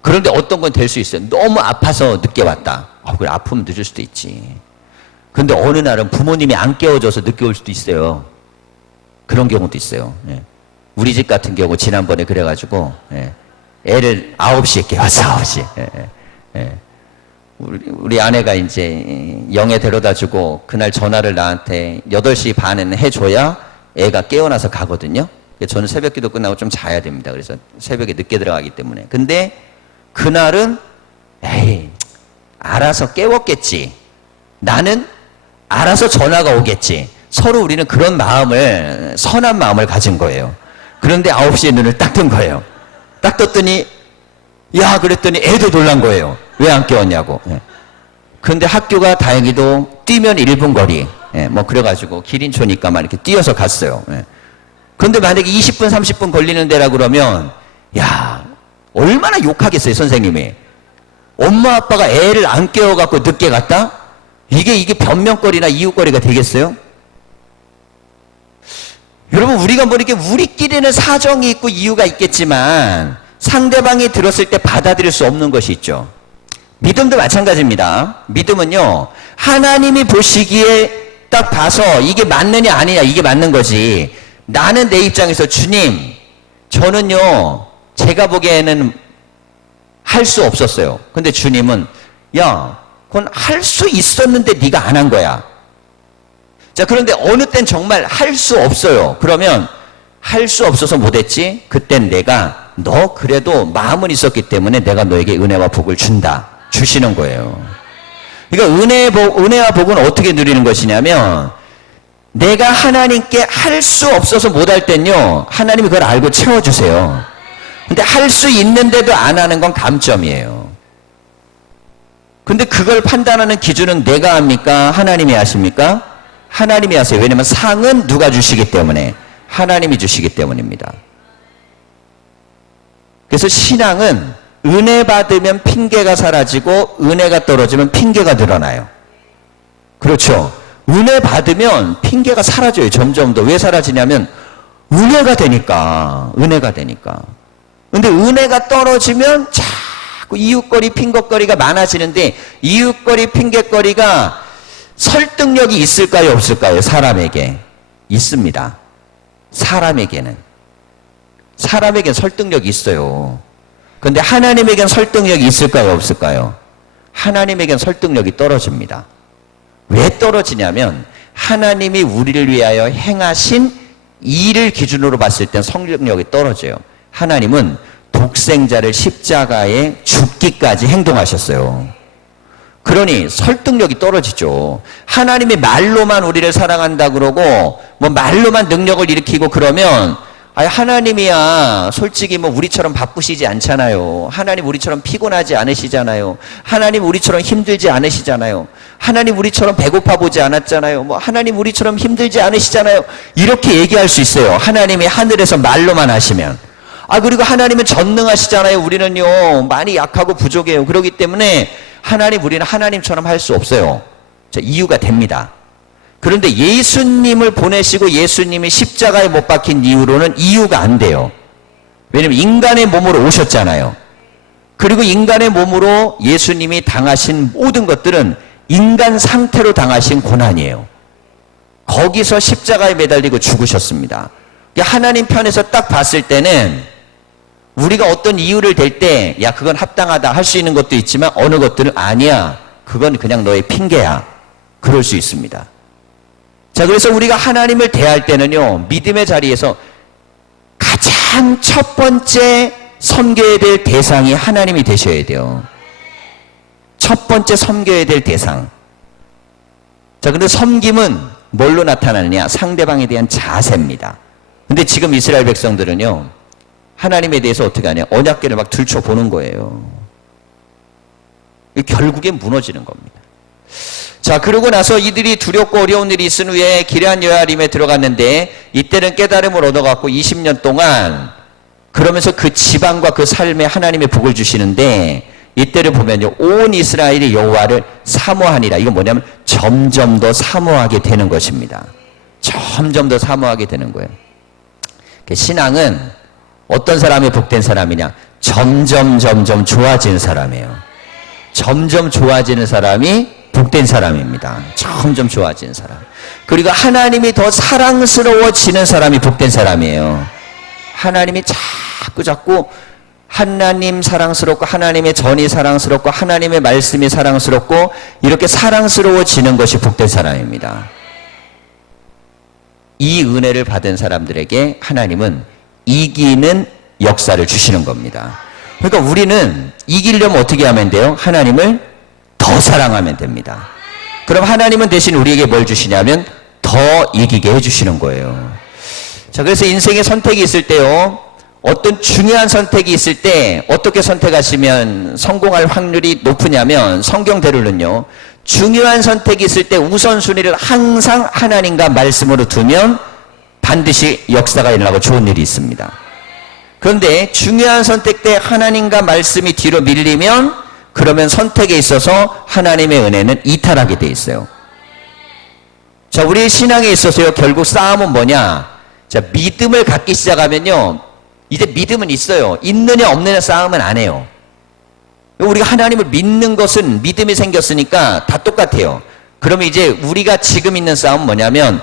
그런데 어떤 건 될 수 있어요. 너무 아파서 늦게 왔다. 그래, 아프면 늦을 수도 있지. 근데 어느 날은 부모님이 안 깨워줘서 늦게 올 수도 있어요. 그런 경우도 있어요. 예. 우리 집 같은 경우 지난번에 그래가지고 애를 9시에 깨웠어. 9시에. 우리 아내가 이제 영에 데려다 주고 그날 전화를 나한테 8시 반에는 해줘야 애가 깨어나서 가거든요. 저는 새벽 기도 끝나고 좀 자야 됩니다. 그래서 새벽에 늦게 들어가기 때문에. 근데 그날은 에이, 알아서 깨웠겠지. 나는 알아서 전화가 오겠지. 서로 우리는 그런 마음을, 선한 마음을 가진 거예요. 그런데 9시에 눈을 딱 뜬 거예요. 딱 떴더니 야, 그랬더니 애도 놀란 거예요. 왜 안 깨웠냐고. 그런데 학교가 다행히도 뛰면 1분 거리. 뭐 그래가지고 기린초니까 막 이렇게 뛰어서 갔어요. 그런데 만약에 20분, 30분 걸리는 데라 그러면 야, 얼마나 욕하겠어요, 선생님이. 엄마 아빠가 애를 안 깨워갖고 늦게 갔다? 이게 변명거리나 이유거리가 되겠어요? 여러분, 우리가 뭐 이렇게 우리끼리는 사정이 있고 이유가 있겠지만 상대방이 들었을 때 받아들일 수 없는 것이 있죠. 믿음도 마찬가지입니다. 믿음은요, 하나님이 보시기에 딱 봐서 이게 맞느냐 아니냐, 이게 맞는 거지. 나는 내 입장에서 주님, 저는요, 제가 보기에는 할 수 없었어요. 근데 주님은 야, 그건 할 수 있었는데 네가 안 한 거야. 자, 그런데 어느 땐 정말 할 수 없어요. 그러면 할 수 없어서 못했지? 그땐 내가 너 그래도 마음은 있었기 때문에 내가 너에게 은혜와 복을 준다. 주시는 거예요. 그러니까 은혜와 복은 어떻게 누리는 것이냐면 내가 하나님께 할 수 없어서 못할 땐요, 하나님이 그걸 알고 채워주세요. 근데 할 수 있는데도 안 하는 건 감점이에요. 근데 그걸 판단하는 기준은 내가 합니까? 하나님이 하십니까? 하나님이 하세요. 왜냐하면 상은 누가 주시기 때문에? 하나님이 주시기 때문입니다. 그래서 신앙은 은혜 받으면 핑계가 사라지고 은혜가 떨어지면 핑계가 늘어나요. 그렇죠. 은혜 받으면 핑계가 사라져요. 점점 더. 왜 사라지냐면 은혜가 되니까. 근데 은혜가 떨어지면 자꾸 이웃거리 핑계거리가 많아지는데, 이웃거리 핑계거리가 설득력이 있을까요, 없을까요? 사람에게 있습니다. 사람에게는 설득력이 있어요. 그런데 하나님에겐 설득력이 있을까요, 없을까요? 하나님에겐 설득력이 떨어집니다. 왜 떨어지냐면 하나님이 우리를 위하여 행하신 일을 기준으로 봤을 땐 설득력이 떨어져요. 하나님은 독생자를 십자가에 죽기까지 행동하셨어요. 그러니 설득력이 떨어지죠. 하나님이 말로만 우리를 사랑한다 그러고 뭐 말로만 능력을 일으키고 그러면 하나님이야 솔직히 뭐 우리처럼 바쁘시지 않잖아요. 하나님 우리처럼 피곤하지 않으시잖아요. 하나님 우리처럼 힘들지 않으시잖아요. 하나님 우리처럼 배고파 보지 않았잖아요. 뭐 하나님 우리처럼 힘들지 않으시잖아요. 이렇게 얘기할 수 있어요. 하나님이 하늘에서 말로만 하시면. 그리고 하나님은 전능하시잖아요. 우리는요 많이 약하고 부족해요. 그렇기 때문에 우리는 하나님처럼 할 수 없어요. 자, 이유가 됩니다. 그런데 예수님을 보내시고 예수님이 십자가에 못 박힌 이후로는 이유가 안 돼요. 왜냐하면 인간의 몸으로 오셨잖아요. 그리고 인간의 몸으로 예수님이 당하신 모든 것들은 인간 상태로 당하신 고난이에요. 거기서 십자가에 매달리고 죽으셨습니다. 하나님 편에서 딱 봤을 때는 우리가 어떤 이유를 댈 때 야 그건 합당하다 할 수 있는 것도 있지만 어느 것들은 아니야 그건 그냥 너의 핑계야 그럴 수 있습니다. 자, 그래서 우리가 하나님을 대할 때는요 믿음의 자리에서 가장 첫 번째 섬겨야 될 대상이 하나님이 되셔야 돼요. 첫 번째 섬겨야 될 대상. 자, 근데 섬김은 뭘로 나타나느냐? 상대방에 대한 자세입니다. 근데 지금 이스라엘 백성들은요, 하나님에 대해서 어떻게 하냐? 언약궤를 막 들춰보는 거예요. 결국엔 무너지는 겁니다. 자, 그러고 나서 이들이 두렵고 어려운 일이 있은 후에 기럇 여아림에 들어갔는데 이때는 깨달음을 얻어갖고 20년 동안 그러면서 그 지방과 그 삶에 하나님의 복을 주시는데 이때를 보면요 온 이스라엘이 여호와를 사모하니라. 이건 뭐냐면 점점 더 사모하게 되는 것입니다. 점점 더 사모하게 되는 거예요. 신앙은 어떤 사람이 복된 사람이냐? 점점 좋아지는 사람이에요. 점점 좋아지는 사람이 복된 사람입니다. 점점 좋아지는 사람. 그리고 하나님이 더 사랑스러워지는 사람이 복된 사람이에요. 하나님이 자꾸 하나님 사랑스럽고 하나님의 전이 사랑스럽고 하나님의 말씀이 사랑스럽고 이렇게 사랑스러워지는 것이 복된 사람입니다. 이 은혜를 받은 사람들에게 하나님은 이기는 역사를 주시는 겁니다. 그러니까 우리는 이기려면 어떻게 하면 돼요? 하나님을 더 사랑하면 됩니다. 그럼 하나님은 대신 우리에게 뭘 주시냐면 더 이기게 해주시는 거예요. 자, 그래서 인생에 선택이 있을 때요 어떤 중요한 선택이 있을 때 어떻게 선택하시면 성공할 확률이 높으냐면 성경대로는요 중요한 선택이 있을 때 우선순위를 항상 하나님과 말씀으로 두면 반드시 역사가 일어나고 좋은 일이 있습니다. 그런데 중요한 선택 때 하나님과 말씀이 뒤로 밀리면 그러면 선택에 있어서 하나님의 은혜는 이탈하게 돼 있어요. 자, 우리 신앙에 있어서요 결국 싸움은 뭐냐? 자, 믿음을 갖기 시작하면요 이제 믿음은 있어요. 있느냐 없느냐 싸움은 안 해요. 우리가 하나님을 믿는 것은 믿음이 생겼으니까 다 똑같아요. 그러면 이제 우리가 지금 있는 싸움은 뭐냐면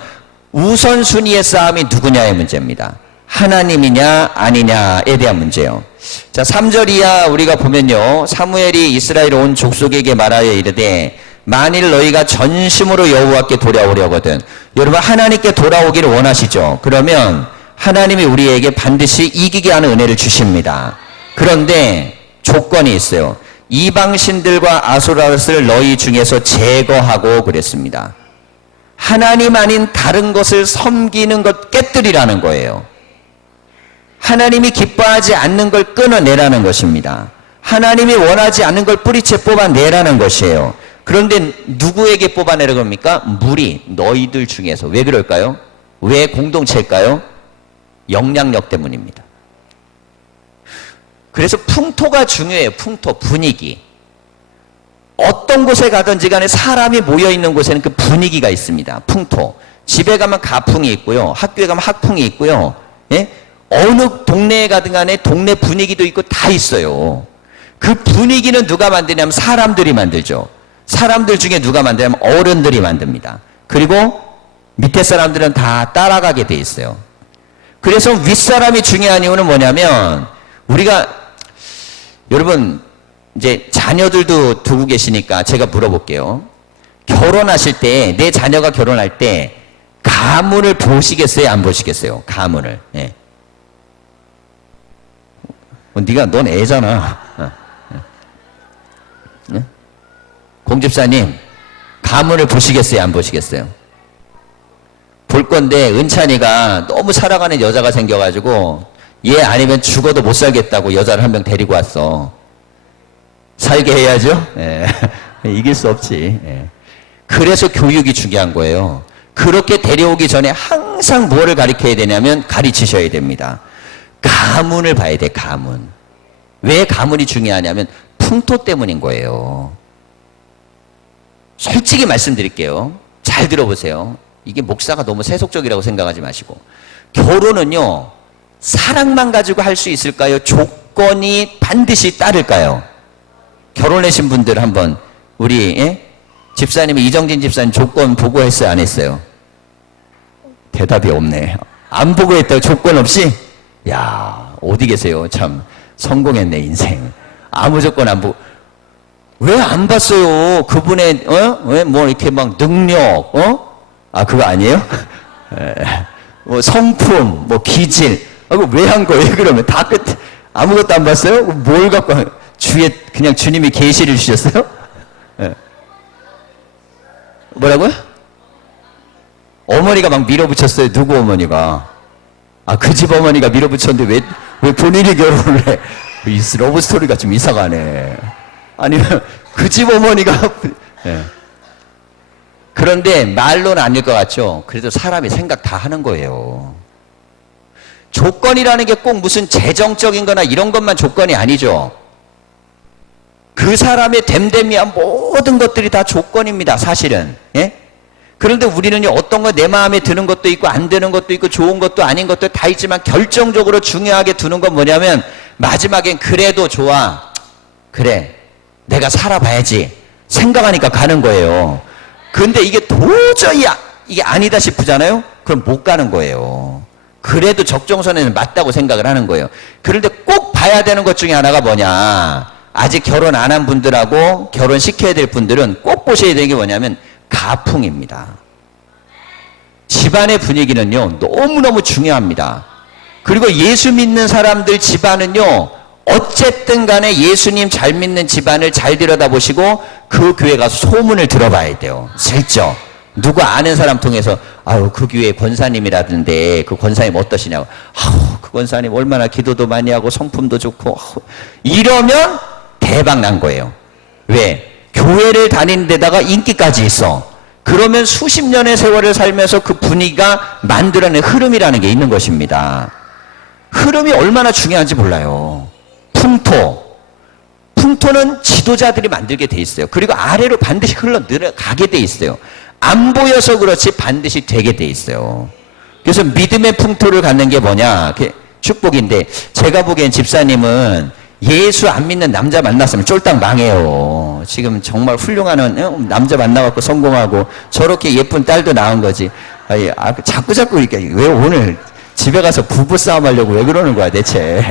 우선순위의 싸움이 누구냐의 문제입니다. 하나님이냐 아니냐에 대한 문제예요. 자, 3절 이하 우리가 보면요 사무엘이 이스라엘 온 족속에게 말하여 이르되 만일 너희가 전심으로 여호와께 돌아오려거든. 여러분 하나님께 돌아오기를 원하시죠? 그러면 하나님이 우리에게 반드시 이기게 하는 은혜를 주십니다. 그런데 조건이 있어요. 이방신들과 아수라를 너희 중에서 제거하고 그랬습니다. 하나님 아닌 다른 것을 섬기는 것 깨뜨리라는 거예요. 하나님이 기뻐하지 않는 걸 끊어내라는 것입니다. 하나님이 원하지 않는 걸 뿌리채 뽑아내라는 것이에요. 그런데 누구에게 뽑아내라고 합니까? 무리, 너희들 중에서. 왜 그럴까요? 왜 공동체일까요? 영향력 때문입니다. 그래서 풍토가 중요해요. 풍토, 분위기. 어떤 곳에 가든지 간에 사람이 모여있는 곳에는 그 분위기가 있습니다. 풍토. 집에 가면 가풍이 있고요. 학교에 가면 학풍이 있고요. 예? 어느 동네에 가든 간에 동네 분위기도 있고 다 있어요. 그 분위기는 누가 만드냐면 사람들이 만들죠. 사람들 중에 누가 만드냐면 어른들이 만듭니다. 그리고 밑에 사람들은 다 따라가게 돼 있어요. 그래서 윗사람이 중요한 이유는 뭐냐면 우리가 여러분 이제 자녀들도 두고 계시니까 제가 물어볼게요. 결혼하실 때 내 자녀가 결혼할 때 가문을 보시겠어요? 안 보시겠어요? 가문을. 예. 네가 넌 애잖아. 네? 공집사님 가문을 보시겠어요? 안 보시겠어요? 볼 건데 은찬이가 너무 사랑하는 여자가 생겨가지고 얘 아니면 죽어도 못 살겠다고 여자를 한 명 데리고 왔어. 살게 해야죠. 예. 이길 수 없지. 예. 그래서 교육이 중요한 거예요. 그렇게 데려오기 전에 항상 뭐를 가르쳐야 되냐면 가르치셔야 됩니다. 가문을 봐야 돼. 가문. 왜 가문이 중요하냐면 풍토 때문인 거예요. 솔직히 말씀드릴게요. 잘 들어보세요. 이게 목사가 너무 세속적이라고 생각하지 마시고 결혼은요 사랑만 가지고 할 수 있을까요? 조건이 반드시 따를까요? 결혼하신 분들 한번 우리 집사님이 이정진 집사님 조건 보고했어요, 안 했어요? 대답이 없네. 안 보고했다고 조건 없이? 야, 어디 계세요? 참 성공했네 인생. 아무 조건 안 보고. 왜 안 봤어요? 그분의 왜 뭐 이렇게 막 능력 아 그거 아니에요? 뭐 성품, 뭐 기질. 왜 한 거예요? 그러면 다 끝. 아무것도 안 봤어요? 뭘 갖고 주에 그냥 주님이 계시를 주셨어요? 네. 뭐라고요? 어머니가 막 밀어붙였어요. 누구 어머니가? 아, 그 집 어머니가 밀어붙였는데 왜 본인이 결혼을 해? 이 러브 스토리가 좀 이상하네. 아니면 그 집 어머니가 네. 그런데 말로는 아닐 것 같죠? 그래도 사람이 생각 다 하는 거예요. 조건이라는 게 꼭 무슨 재정적인 거나 이런 것만 조건이 아니죠. 그 사람의 됨됨이한 모든 것들이 다 조건입니다, 사실은. 예? 그런데 우리는요, 어떤 거 내 마음에 드는 것도 있고 안 드는 것도 있고 좋은 것도 아닌 것도 다 있지만 결정적으로 중요하게 두는 건 뭐냐면 마지막엔 그래도 좋아. 그래, 내가 살아봐야지 생각하니까 가는 거예요. 근데 이게 도저히 이게 아니다 싶으잖아요? 그럼 못 가는 거예요. 그래도 적정선에는 맞다고 생각을 하는 거예요. 그런데 꼭 봐야 되는 것 중에 하나가 뭐냐? 아직 결혼 안 한 분들하고 결혼시켜야 될 분들은 꼭 보셔야 되는 게 뭐냐면 가풍입니다. 집안의 분위기는요, 너무너무 중요합니다. 그리고 예수 믿는 사람들 집안은요, 어쨌든 간에 예수님 잘 믿는 집안을 잘 들여다보시고 그 교회 가서 소문을 들어봐야 돼요. 슬쩍. 누구 아는 사람 통해서 아유 그 교회 권사님이라던데 그 권사님 어떠시냐고. 아우 그 권사님 얼마나 기도도 많이 하고 성품도 좋고. 이러면 대박 난 거예요. 왜? 교회를 다니는 데다가 인기까지 있어. 그러면 수십 년의 세월을 살면서 그 분위기가 만들어낸 흐름이라는 게 있는 것입니다. 흐름이 얼마나 중요한지 몰라요. 풍토는 지도자들이 만들게 돼 있어요. 그리고 아래로 반드시 흘러가게 돼 있어요. 안 보여서 그렇지 반드시 되게 돼 있어요. 그래서 믿음의 풍토를 갖는 게 뭐냐? 축복인데 제가 보기엔 집사님은 예수 안 믿는 남자 만났으면 쫄딱 망해요. 지금 정말 훌륭한 남자 만나갖고 성공하고 저렇게 예쁜 딸도 낳은 거지. 자꾸 이렇게 왜 오늘 집에 가서 부부싸움 하려고 왜 그러는 거야 대체.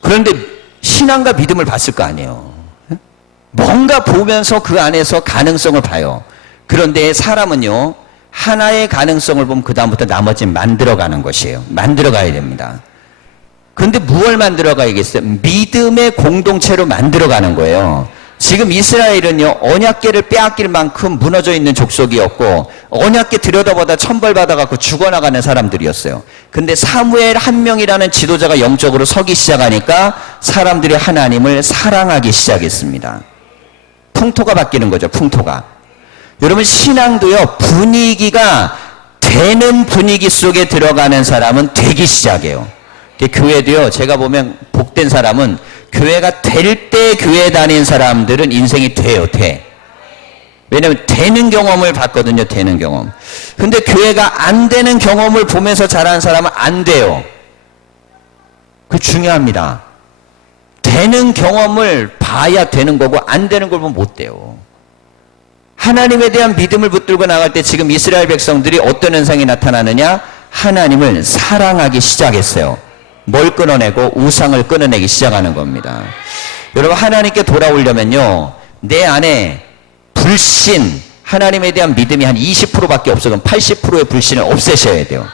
그런데 신앙과 믿음을 봤을 거 아니에요. 뭔가 보면서 그 안에서 가능성을 봐요. 그런데 사람은요, 하나의 가능성을 보면 그 다음부터 나머지는 만들어가는 것이에요. 만들어가야 됩니다. 그런데 무엇을 만들어가야겠어요? 믿음의 공동체로 만들어가는 거예요. 지금 이스라엘은요, 언약궤를 빼앗길 만큼 무너져 있는 족속이었고 언약궤 들여다보다 천벌받아갖고 죽어나가는 사람들이었어요. 근데 사무엘 한 명이라는 지도자가 영적으로 서기 시작하니까 사람들이 하나님을 사랑하기 시작했습니다. 풍토가 바뀌는 거죠. 풍토가. 여러분 신앙도요, 분위기가 되는 분위기 속에 들어가는 사람은 되기 시작해요. 교회도요, 제가 보면 복된 사람은 교회가 될 때 교회 다닌 사람들은 인생이 돼요. 돼. 왜냐면 되는 경험을 봤거든요. 되는 경험. 근데 교회가 안 되는 경험을 보면서 자란 사람은 안 돼요. 그게 중요합니다. 되는 경험을 봐야 되는 거고 안 되는 걸 보면 못 돼요. 하나님에 대한 믿음을 붙들고 나갈 때 지금 이스라엘 백성들이 어떤 현상이 나타나느냐? 하나님을 사랑하기 시작했어요. 뭘 끊어내고 우상을 끊어내기 시작하는 겁니다. 여러분 하나님께 돌아오려면요, 내 안에 불신, 하나님에 대한 믿음이 한 20%밖에 없어. 그럼 80%의 불신을 없애셔야 돼요.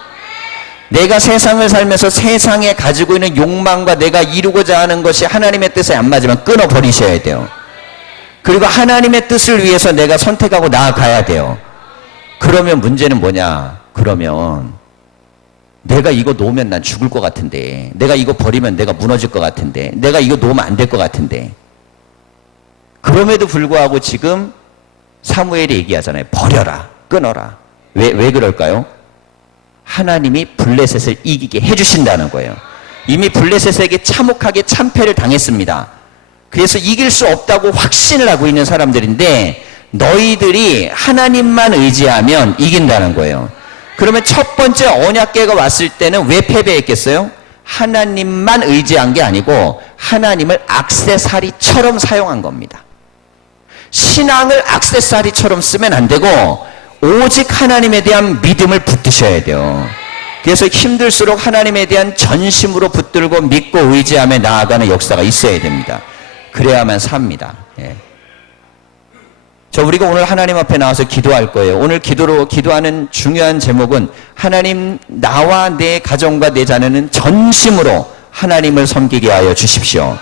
내가 세상을 살면서 세상에 가지고 있는 욕망과 내가 이루고자 하는 것이 하나님의 뜻에 안 맞으면 끊어버리셔야 돼요. 그리고 하나님의 뜻을 위해서 내가 선택하고 나아가야 돼요. 그러면 문제는 뭐냐? 그러면 내가 이거 놓으면 난 죽을 것 같은데, 내가 이거 버리면 내가 무너질 것 같은데, 내가 이거 놓으면 안 될 것 같은데. 그럼에도 불구하고 지금 사무엘이 얘기하잖아요. 버려라, 끊어라. 왜 그럴까요? 하나님이 블레셋을 이기게 해주신다는 거예요. 이미 블레셋에게 참혹하게 참패를 당했습니다. 그래서 이길 수 없다고 확신을 하고 있는 사람들인데 너희들이 하나님만 의지하면 이긴다는 거예요. 그러면 첫 번째 언약궤가 왔을 때는 왜 패배했겠어요? 하나님만 의지한 게 아니고 하나님을 액세서리처럼 사용한 겁니다. 신앙을 액세서리처럼 쓰면 안 되고 오직 하나님에 대한 믿음을 붙드셔야 돼요. 그래서 힘들수록 하나님에 대한 전심으로 붙들고 믿고 의지하며 나아가는 역사가 있어야 됩니다. 그래야만 삽니다. 예. 우리가 오늘 하나님 앞에 나와서 기도할 거예요. 오늘 기도하는 중요한 제목은 하나님, 나와 내 가정과 내 자녀는 전심으로 하나님을 섬기게 하여 주십시오.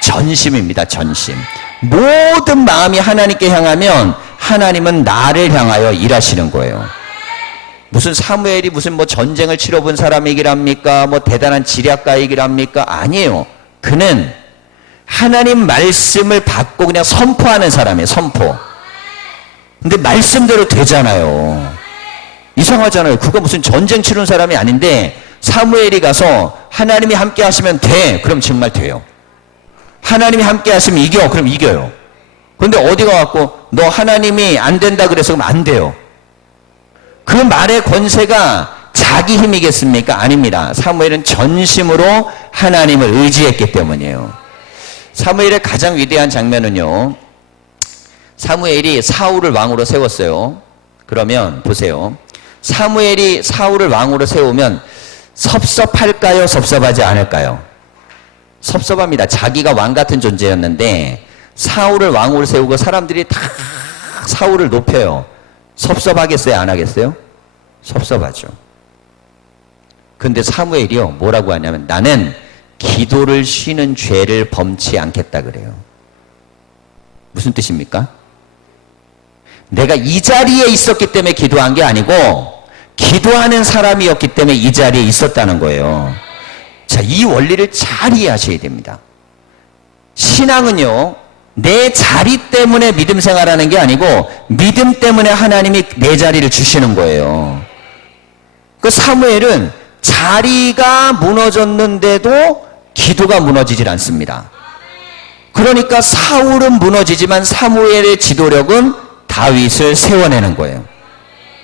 전심입니다. 전심. 모든 마음이 하나님께 향하면 하나님은 나를 향하여 일하시는 거예요. 무슨 사무엘이 무슨 전쟁을 치러본 사람이기랍니까? 대단한 지략가이기랍니까? 아니에요. 그는 하나님 말씀을 받고 그냥 선포하는 사람이에요. 선포. 근데 말씀대로 되잖아요. 이상하잖아요. 그거 무슨 전쟁 치른 사람이 아닌데 사무엘이 가서 하나님이 함께 하시면 돼. 그럼 정말 돼요. 하나님이 함께 하시면 이겨. 그럼 이겨요. 근데 어디 가갖고 너 하나님이 안 된다 그래서 그럼 안 돼요. 그 말의 권세가 자기 힘이겠습니까? 아닙니다. 사무엘은 전심으로 하나님을 의지했기 때문이에요. 사무엘의 가장 위대한 장면은요, 사무엘이 사울을 왕으로 세웠어요. 그러면 보세요. 사무엘이 사울을 왕으로 세우면 섭섭할까요? 섭섭하지 않을까요? 섭섭합니다. 자기가 왕 같은 존재였는데 사울을 왕으로 세우고 사람들이 다 사울을 높여요. 섭섭하겠어요? 안 하겠어요? 섭섭하죠. 근데 사무엘이요, 뭐라고 하냐면 나는 기도를 쉬는 죄를 범치 않겠다 그래요. 무슨 뜻입니까? 내가 이 자리에 있었기 때문에 기도한 게 아니고 기도하는 사람이었기 때문에 이 자리에 있었다는 거예요. 자, 이 원리를 잘 이해하셔야 됩니다. 신앙은요, 내 자리 때문에 믿음 생활하는 게 아니고 믿음 때문에 하나님이 내 자리를 주시는 거예요. 그 사무엘은 자리가 무너졌는데도 기도가 무너지질 않습니다. 그러니까 사울은 무너지지만 사무엘의 지도력은 다윗을 세워내는 거예요.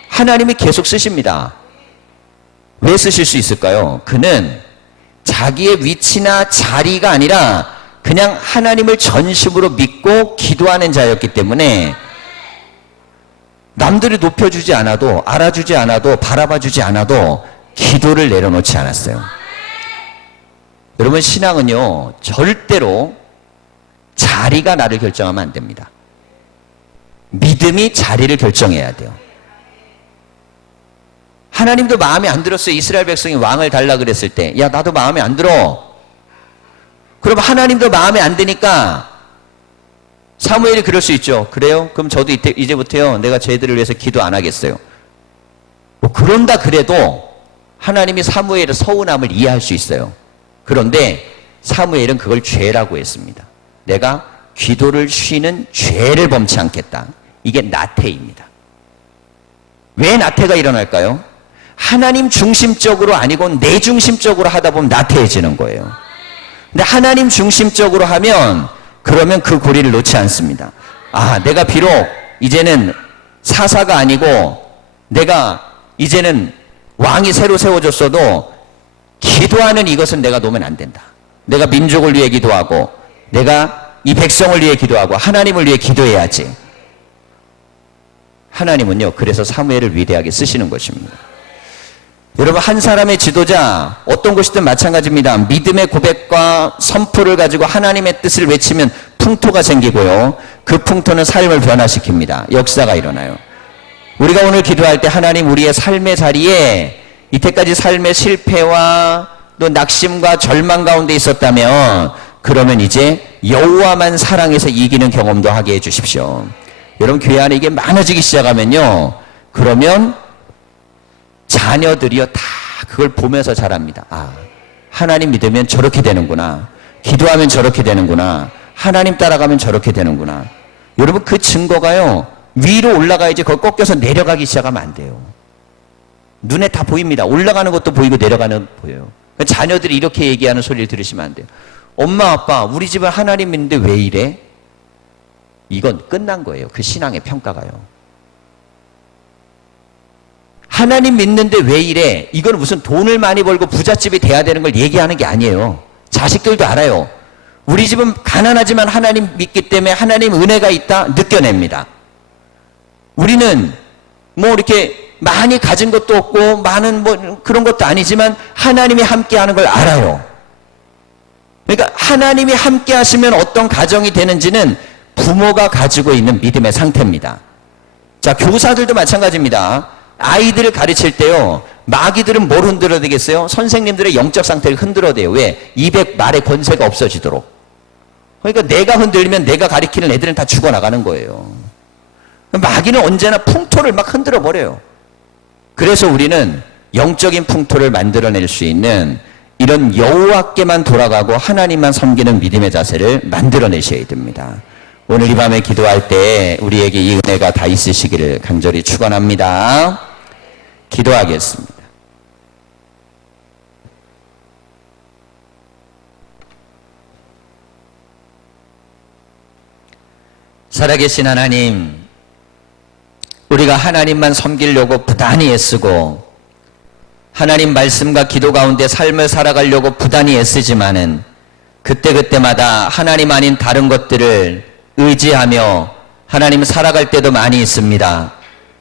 하나님이 계속 쓰십니다. 왜 쓰실 수 있을까요? 그는 자기의 위치나 자리가 아니라 그냥 하나님을 전심으로 믿고 기도하는 자였기 때문에 남들이 높여주지 않아도, 알아주지 않아도, 바라봐주지 않아도 기도를 내려놓지 않았어요. 여러분, 신앙은요, 절대로 자리가 나를 결정하면 안 됩니다. 믿음이 자리를 결정해야 돼요. 하나님도 마음에 안 들었어요. 이스라엘 백성이 왕을 달라 그랬을 때, 야, 나도 마음에 안 들어. 그럼 하나님도 마음에 안 드니까 사무엘이 그럴 수 있죠. 그래요? 그럼 저도 이제부터요, 내가 쟤들을 위해서 기도 안 하겠어요. 그런다 그래도 하나님이 사무엘의 서운함을 이해할 수 있어요. 그런데 사무엘은 그걸 죄라고 했습니다. 내가 기도를 쉬는 죄를 범치 않겠다. 이게 나태입니다. 왜 나태가 일어날까요? 하나님 중심적으로 아니고 내 중심적으로 하다 보면 나태해지는 거예요. 근데 하나님 중심적으로 하면 그러면 그 고리를 놓지 않습니다. 아, 내가 비록 이제는 사사가 아니고 내가 이제는 왕이 새로 세워졌어도 기도하는 이것은 내가 놓으면 안 된다. 내가 민족을 위해 기도하고 내가 이 백성을 위해 기도하고 하나님을 위해 기도해야지. 하나님은요, 그래서 사무엘을 위대하게 쓰시는 것입니다. 여러분, 한 사람의 지도자, 어떤 곳이든 마찬가지입니다. 믿음의 고백과 선포를 가지고 하나님의 뜻을 외치면 풍토가 생기고요, 그 풍토는 삶을 변화시킵니다. 역사가 일어나요. 우리가 오늘 기도할 때 하나님, 우리의 삶의 자리에 이때까지 삶의 실패와 또 낙심과 절망 가운데 있었다면 그러면 이제 여호와만 사랑해서 이기는 경험도 하게 해주십시오. 여러분, 교회 안에 이게 많아지기 시작하면요, 그러면 자녀들이요 다 그걸 보면서 자랍니다. 아, 하나님 믿으면 저렇게 되는구나. 기도하면 저렇게 되는구나. 하나님 따라가면 저렇게 되는구나. 여러분, 그 증거가요, 위로 올라가야지 그걸 꺾여서 내려가기 시작하면 안 돼요. 눈에 다 보입니다. 올라가는 것도 보이고 내려가는 것도 보여요. 자녀들이 이렇게 얘기하는 소리를 들으시면 안 돼요. 엄마, 아빠, 우리 집은 하나님 믿는데 왜 이래? 이건 끝난 거예요. 그 신앙의 평가가요. 하나님 믿는데 왜 이래? 이건 무슨 돈을 많이 벌고 부잣집이 돼야 되는 걸 얘기하는 게 아니에요. 자식들도 알아요. 우리 집은 가난하지만 하나님 믿기 때문에 하나님 은혜가 있다 느껴냅니다. 우리는 뭐 이렇게 많이 가진 것도 없고 많은 뭐 그런 것도 아니지만 하나님이 함께 하는 걸 알아요. 그러니까 하나님이 함께 하시면 어떤 가정이 되는지는 부모가 가지고 있는 믿음의 상태입니다. 자, 교사들도 마찬가지입니다. 아이들을 가르칠 때요, 마귀들은 뭘 흔들어야 되겠어요? 선생님들의 영적 상태를 흔들어야 돼요. 왜? 입에 말의 권세가 없어지도록. 그러니까 내가 흔들리면 내가 가르치는 애들은 다 죽어나가는 거예요. 마귀는 언제나 풍토를 막 흔들어 버려요. 그래서 우리는 영적인 풍토를 만들어낼 수 있는 이런 여호와께만 돌아가고 하나님만 섬기는 믿음의 자세를 만들어내셔야 됩니다. 오늘 이 밤에 기도할 때 우리에게 이 은혜가 다 있으시기를 간절히 축원합니다. 기도하겠습니다. 살아계신 하나님, 우리가 하나님만 섬기려고 부단히 애쓰고 하나님 말씀과 기도 가운데 삶을 살아가려고 부단히 애쓰지만은 그때그때마다 하나님 아닌 다른 것들을 의지하며 하나님 살아갈 때도 많이 있습니다.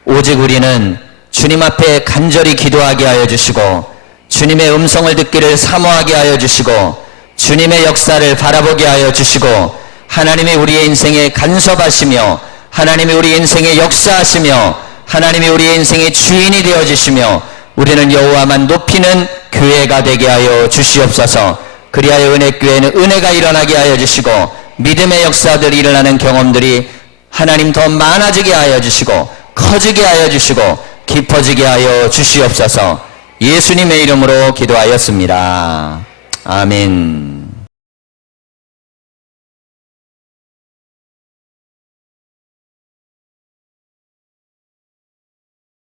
오직 우리는 주님 앞에 간절히 기도하게 하여 주시고 주님의 음성을 듣기를 사모하게 하여 주시고 주님의 역사를 바라보게 하여 주시고 하나님이 우리의 인생에 간섭하시며 하나님이 우리 인생에 역사하시며 하나님이 우리의 인생의 주인이 되어주시며 우리는 여호와만 높이는 교회가 되게 하여 주시옵소서. 그리하여 은혜교회는 은혜가 일어나게 하여 주시고 믿음의 역사들이 일어나는 경험들이 하나님 더 많아지게 하여 주시고 커지게 하여 주시고 깊어지게 하여 주시옵소서. 예수님의 이름으로 기도하였습니다. 아멘.